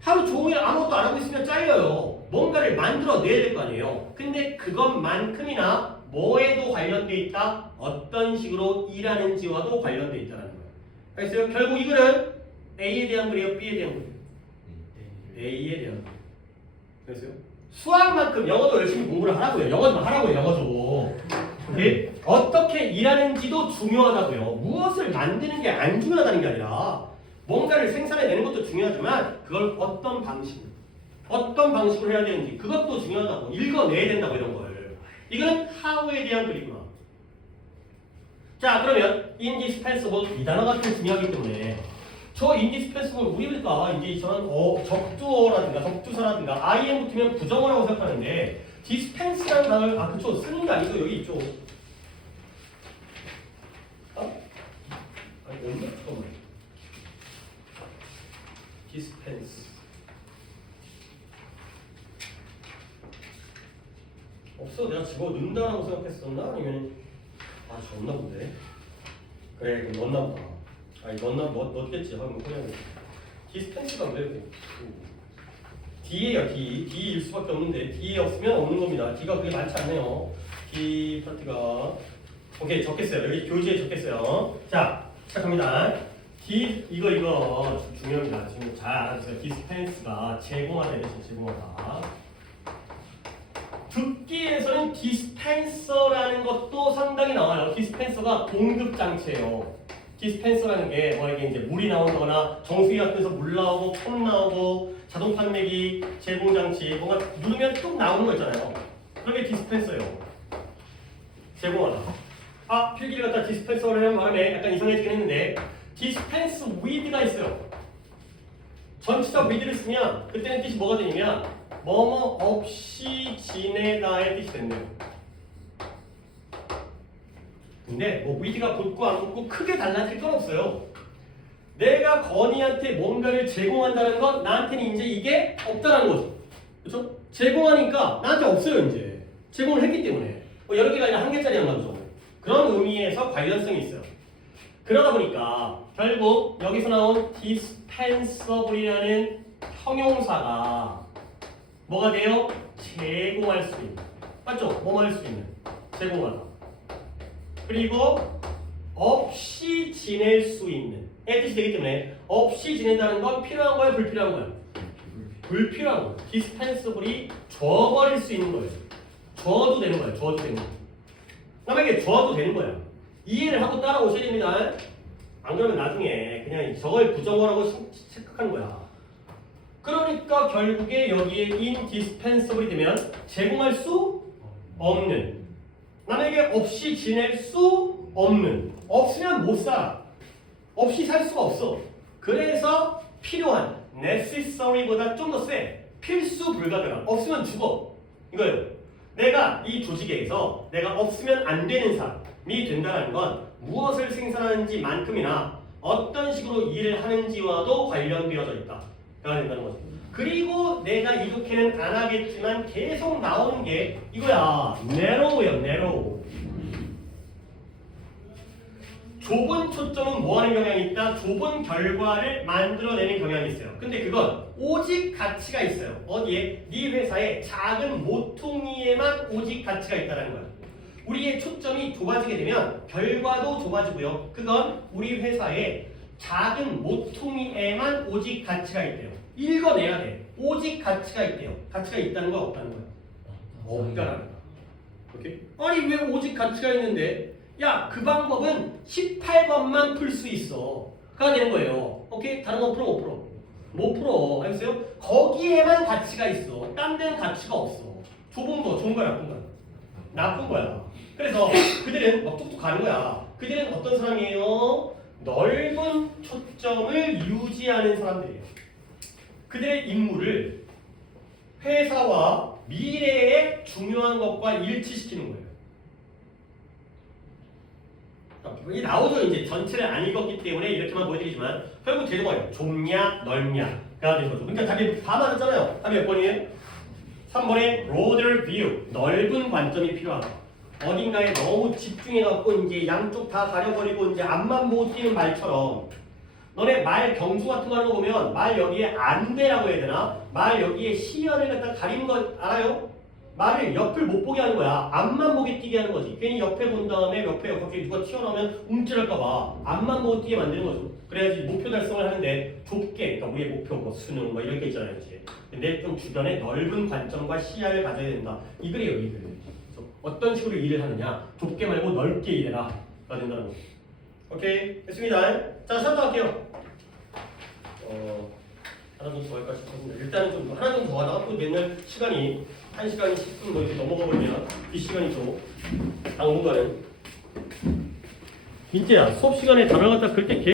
하루 종일 아무것도 안 하고 있으면 잘려요. 뭔가를 만들어내야 될 거 아니에요. 근데 그것만큼이나 뭐에도 관련돼 있다? 어떤 식으로 일하는지와도 관련돼 있다는 거예요. 알겠어요? 결국 이거는 A에 대한 글이에요? B에 대한 글이에요? A에 대한 글. 알겠어요? 수학만큼 영어도 열심히 공부를 하라고요. 영어 좀 하라고요. 영어 좀. 오케이? 어떻게 일하는지도 중요하다고요. 무엇을 만드는 게 안 중요하다는 게 아니라 뭔가를 생산해내는 것도 중요하지만 그걸 어떤 방식으로 해야 되는지 그것도 중요하다고. 읽어내야 된다고 이런 걸. 이거는 how에 대한 글이구나. 자 그러면 indispensable 이 단어가 좀 중요하기 때문에 저 indispensable 우리가 이제 저는 적두어라든가 적두사라든가 im 붙으면 부정어라고 생각하는데 dispense라는 단어를 그쵸 쓰는 게 아니고 여기 있죠. 아니 언제 잠깐만. dispense 없어. 내가 집어 넣는다라고 생각했었나? 아니면 저 없나 본데. 그래 그럼 넣나 보다. 아니 넣겠지. 하면 그냥 디스펜스가 왜 D예요. D일 수밖에 없는데 D에 없으면 없는 겁니다. D가 그게 많지 않네요. D 파트가 오케이 적겠어요. 여기 교재에 적겠어요. 자 시작합니다. D 이거 중요합니다. 지금 잘 알아주세요. 디스펜스가 제공하다 이랬어요. 제공하다. 듣기에서는 디스펜서라는 것도 상당히 나와요. 디스펜서가 공급장치예요. 디스펜서라는 게 이게 이제 물이 나온다거나 정수기 같은 데서 물 나오고 폼 나오고 자동 판매기 제공장치 뭔가 누르면 뚝 나오는 거 있잖아요. 그게 디스펜서예요. 제공하다. 필기를 갖다 디스펜서를 하는 바람에 약간 이상해지긴 했는데 디스펜스 with가 있어요. 전치사 with를 쓰면 그때는 뜻이 뭐가 되냐면 뭐뭐 없이 지내다의 뜻이 된대요. 근데 뭐 with가 붙고 안 붙고 크게 달라질 건 없어요. 내가 건이한테 뭔가를 제공한다는 건 나한테는 이제 이게 없다는 거죠. 그렇죠? 제공하니까 나한테 없어요. 이제 제공을 했기 때문에 여러 개가 아니라 한 개짜리였나 보죠. 그런 의미에서 관련성이 있어요. 그러다 보니까 결국 여기서 나온 dispensable이라는 형용사가 뭐가 돼요? 제공할 수 있는. 맞죠? 뭐 할 수 있는. 제공하다. 그리고 없이 지낼 수 있는. 의 뜻이 되기 때문에 없이 지낸다는 건 필요한 거야? 불필요한 거야? 불필요한 거야. dispensable이 줘버릴 수 있는 거예요. 줘도 되는 거야. 줘도 되는 거야. 남에게 줘도 되는 거야. 이해를 하고 따라오셔야 됩니다. 안 그러면 나중에 그냥 저걸 부정어라고 생각하는 거야. 그러니까 결국에 여기에 indispensable이 되면 제공할 수 없는, 남에게 없이 지낼 수 없는, 없으면 못 살아. 없이 살 수가 없어. 그래서 필요한 necessary보다 좀 더 세. 필수 불가결한. 없으면 죽어. 이거예요. 내가 이 조직에서 내가 없으면 안 되는 사람이 된다는 건 무엇을 생산하는지만큼이나 어떤 식으로 일을 하는지와도 관련되어져 있다. 가 된다는 거죠. 그리고 내가 이렇게는 안 하겠지만 계속 나오는 게 이거야. narrow예요. narrow. 좁은 초점은 뭐하는 경향이 있다? 좁은 결과를 만들어내는 경향이 있어요. 근데 그건 오직 가치가 있어요. 어디에? 네 회사의 작은 모퉁이에만 오직 가치가 있다는 거야. 우리의 초점이 좁아지게 되면 결과도 좁아지고요. 그건 우리 회사의 작은 모퉁이에만 오직 가치가 있대요. 읽어내야 돼. 오직 가치가 있대요. 가치가 있다는 거야, 없다는 거야? 없다는 거야. 오케이? 아니 왜 오직 가치가 있는데? 야, 그 방법은 18번만 풀 수 있어. 가 되는 거예요. 오케이? 다른 거 풀어, 못 풀어? 못 풀어. 알겠어요? 거기에만 가치가 있어. 딴 데는 가치가 없어. 좁은 거, 좋은 거야, 나쁜 거야? 나쁜 거야. 그래서 그들은 막 뚝뚝 가는 거야. 그들은 어떤 사람이에요? 넓은 초점을 유지하는 사람들이에요. 그들의 임무를 회사와 미래의 중요한 것과 일치시키는 거예요. 이게 나오죠. 이제 전체를 안 읽었기 때문에 이렇게만 보여드리지만 결국 되는 거예요. 좁냐 넓냐가 되는 거죠. 그러니까 답이 다 맞았잖아요. 답이 몇 번이에요? 3번에 broader view, 넓은 관점이 필요하다. 어딘가에 너무 집중해갖고 이제 양쪽 다 가려버리고 이제 앞만 보고 뛰는 말처럼 너네 말 경주 같은 거 하는 거 보면 말 여기에 안돼라고 해야 되나? 말 여기에 시야를 갖다 가리는 거 알아요? 말을 옆을 못 보게 하는 거야. 앞만 보게 뛰게 하는 거지. 괜히 옆에 본 다음에 옆에 갑자기 누가 튀어나오면 움찔할까봐 앞만 보고 뛰게 만드는 거죠. 그래야지 목표 달성을 하는데 좁게, 그러니까 우리의 목표, 뭐 수능, 뭐 이런 게 있잖아요, 이제. 근데 좀 주변에 넓은 관점과 시야를 가져야 된다. 이 글이에요, 이 글. 그래서 어떤 식으로 일을 하느냐, 좁게 말고 넓게 일해라. 가 된다는 거. 오케이, 됐습니다. 자, 시작도 할게요. 하나 정도 더 할까 싶었는데 일단은 좀 하나 정도 더 하다가 또 맨날 시간이 1시간이 10분 뭐 이렇게 넘어가 버리면 이 시간이 또 당분간은 민재야 수업 시간에 단어 갖다 그렇게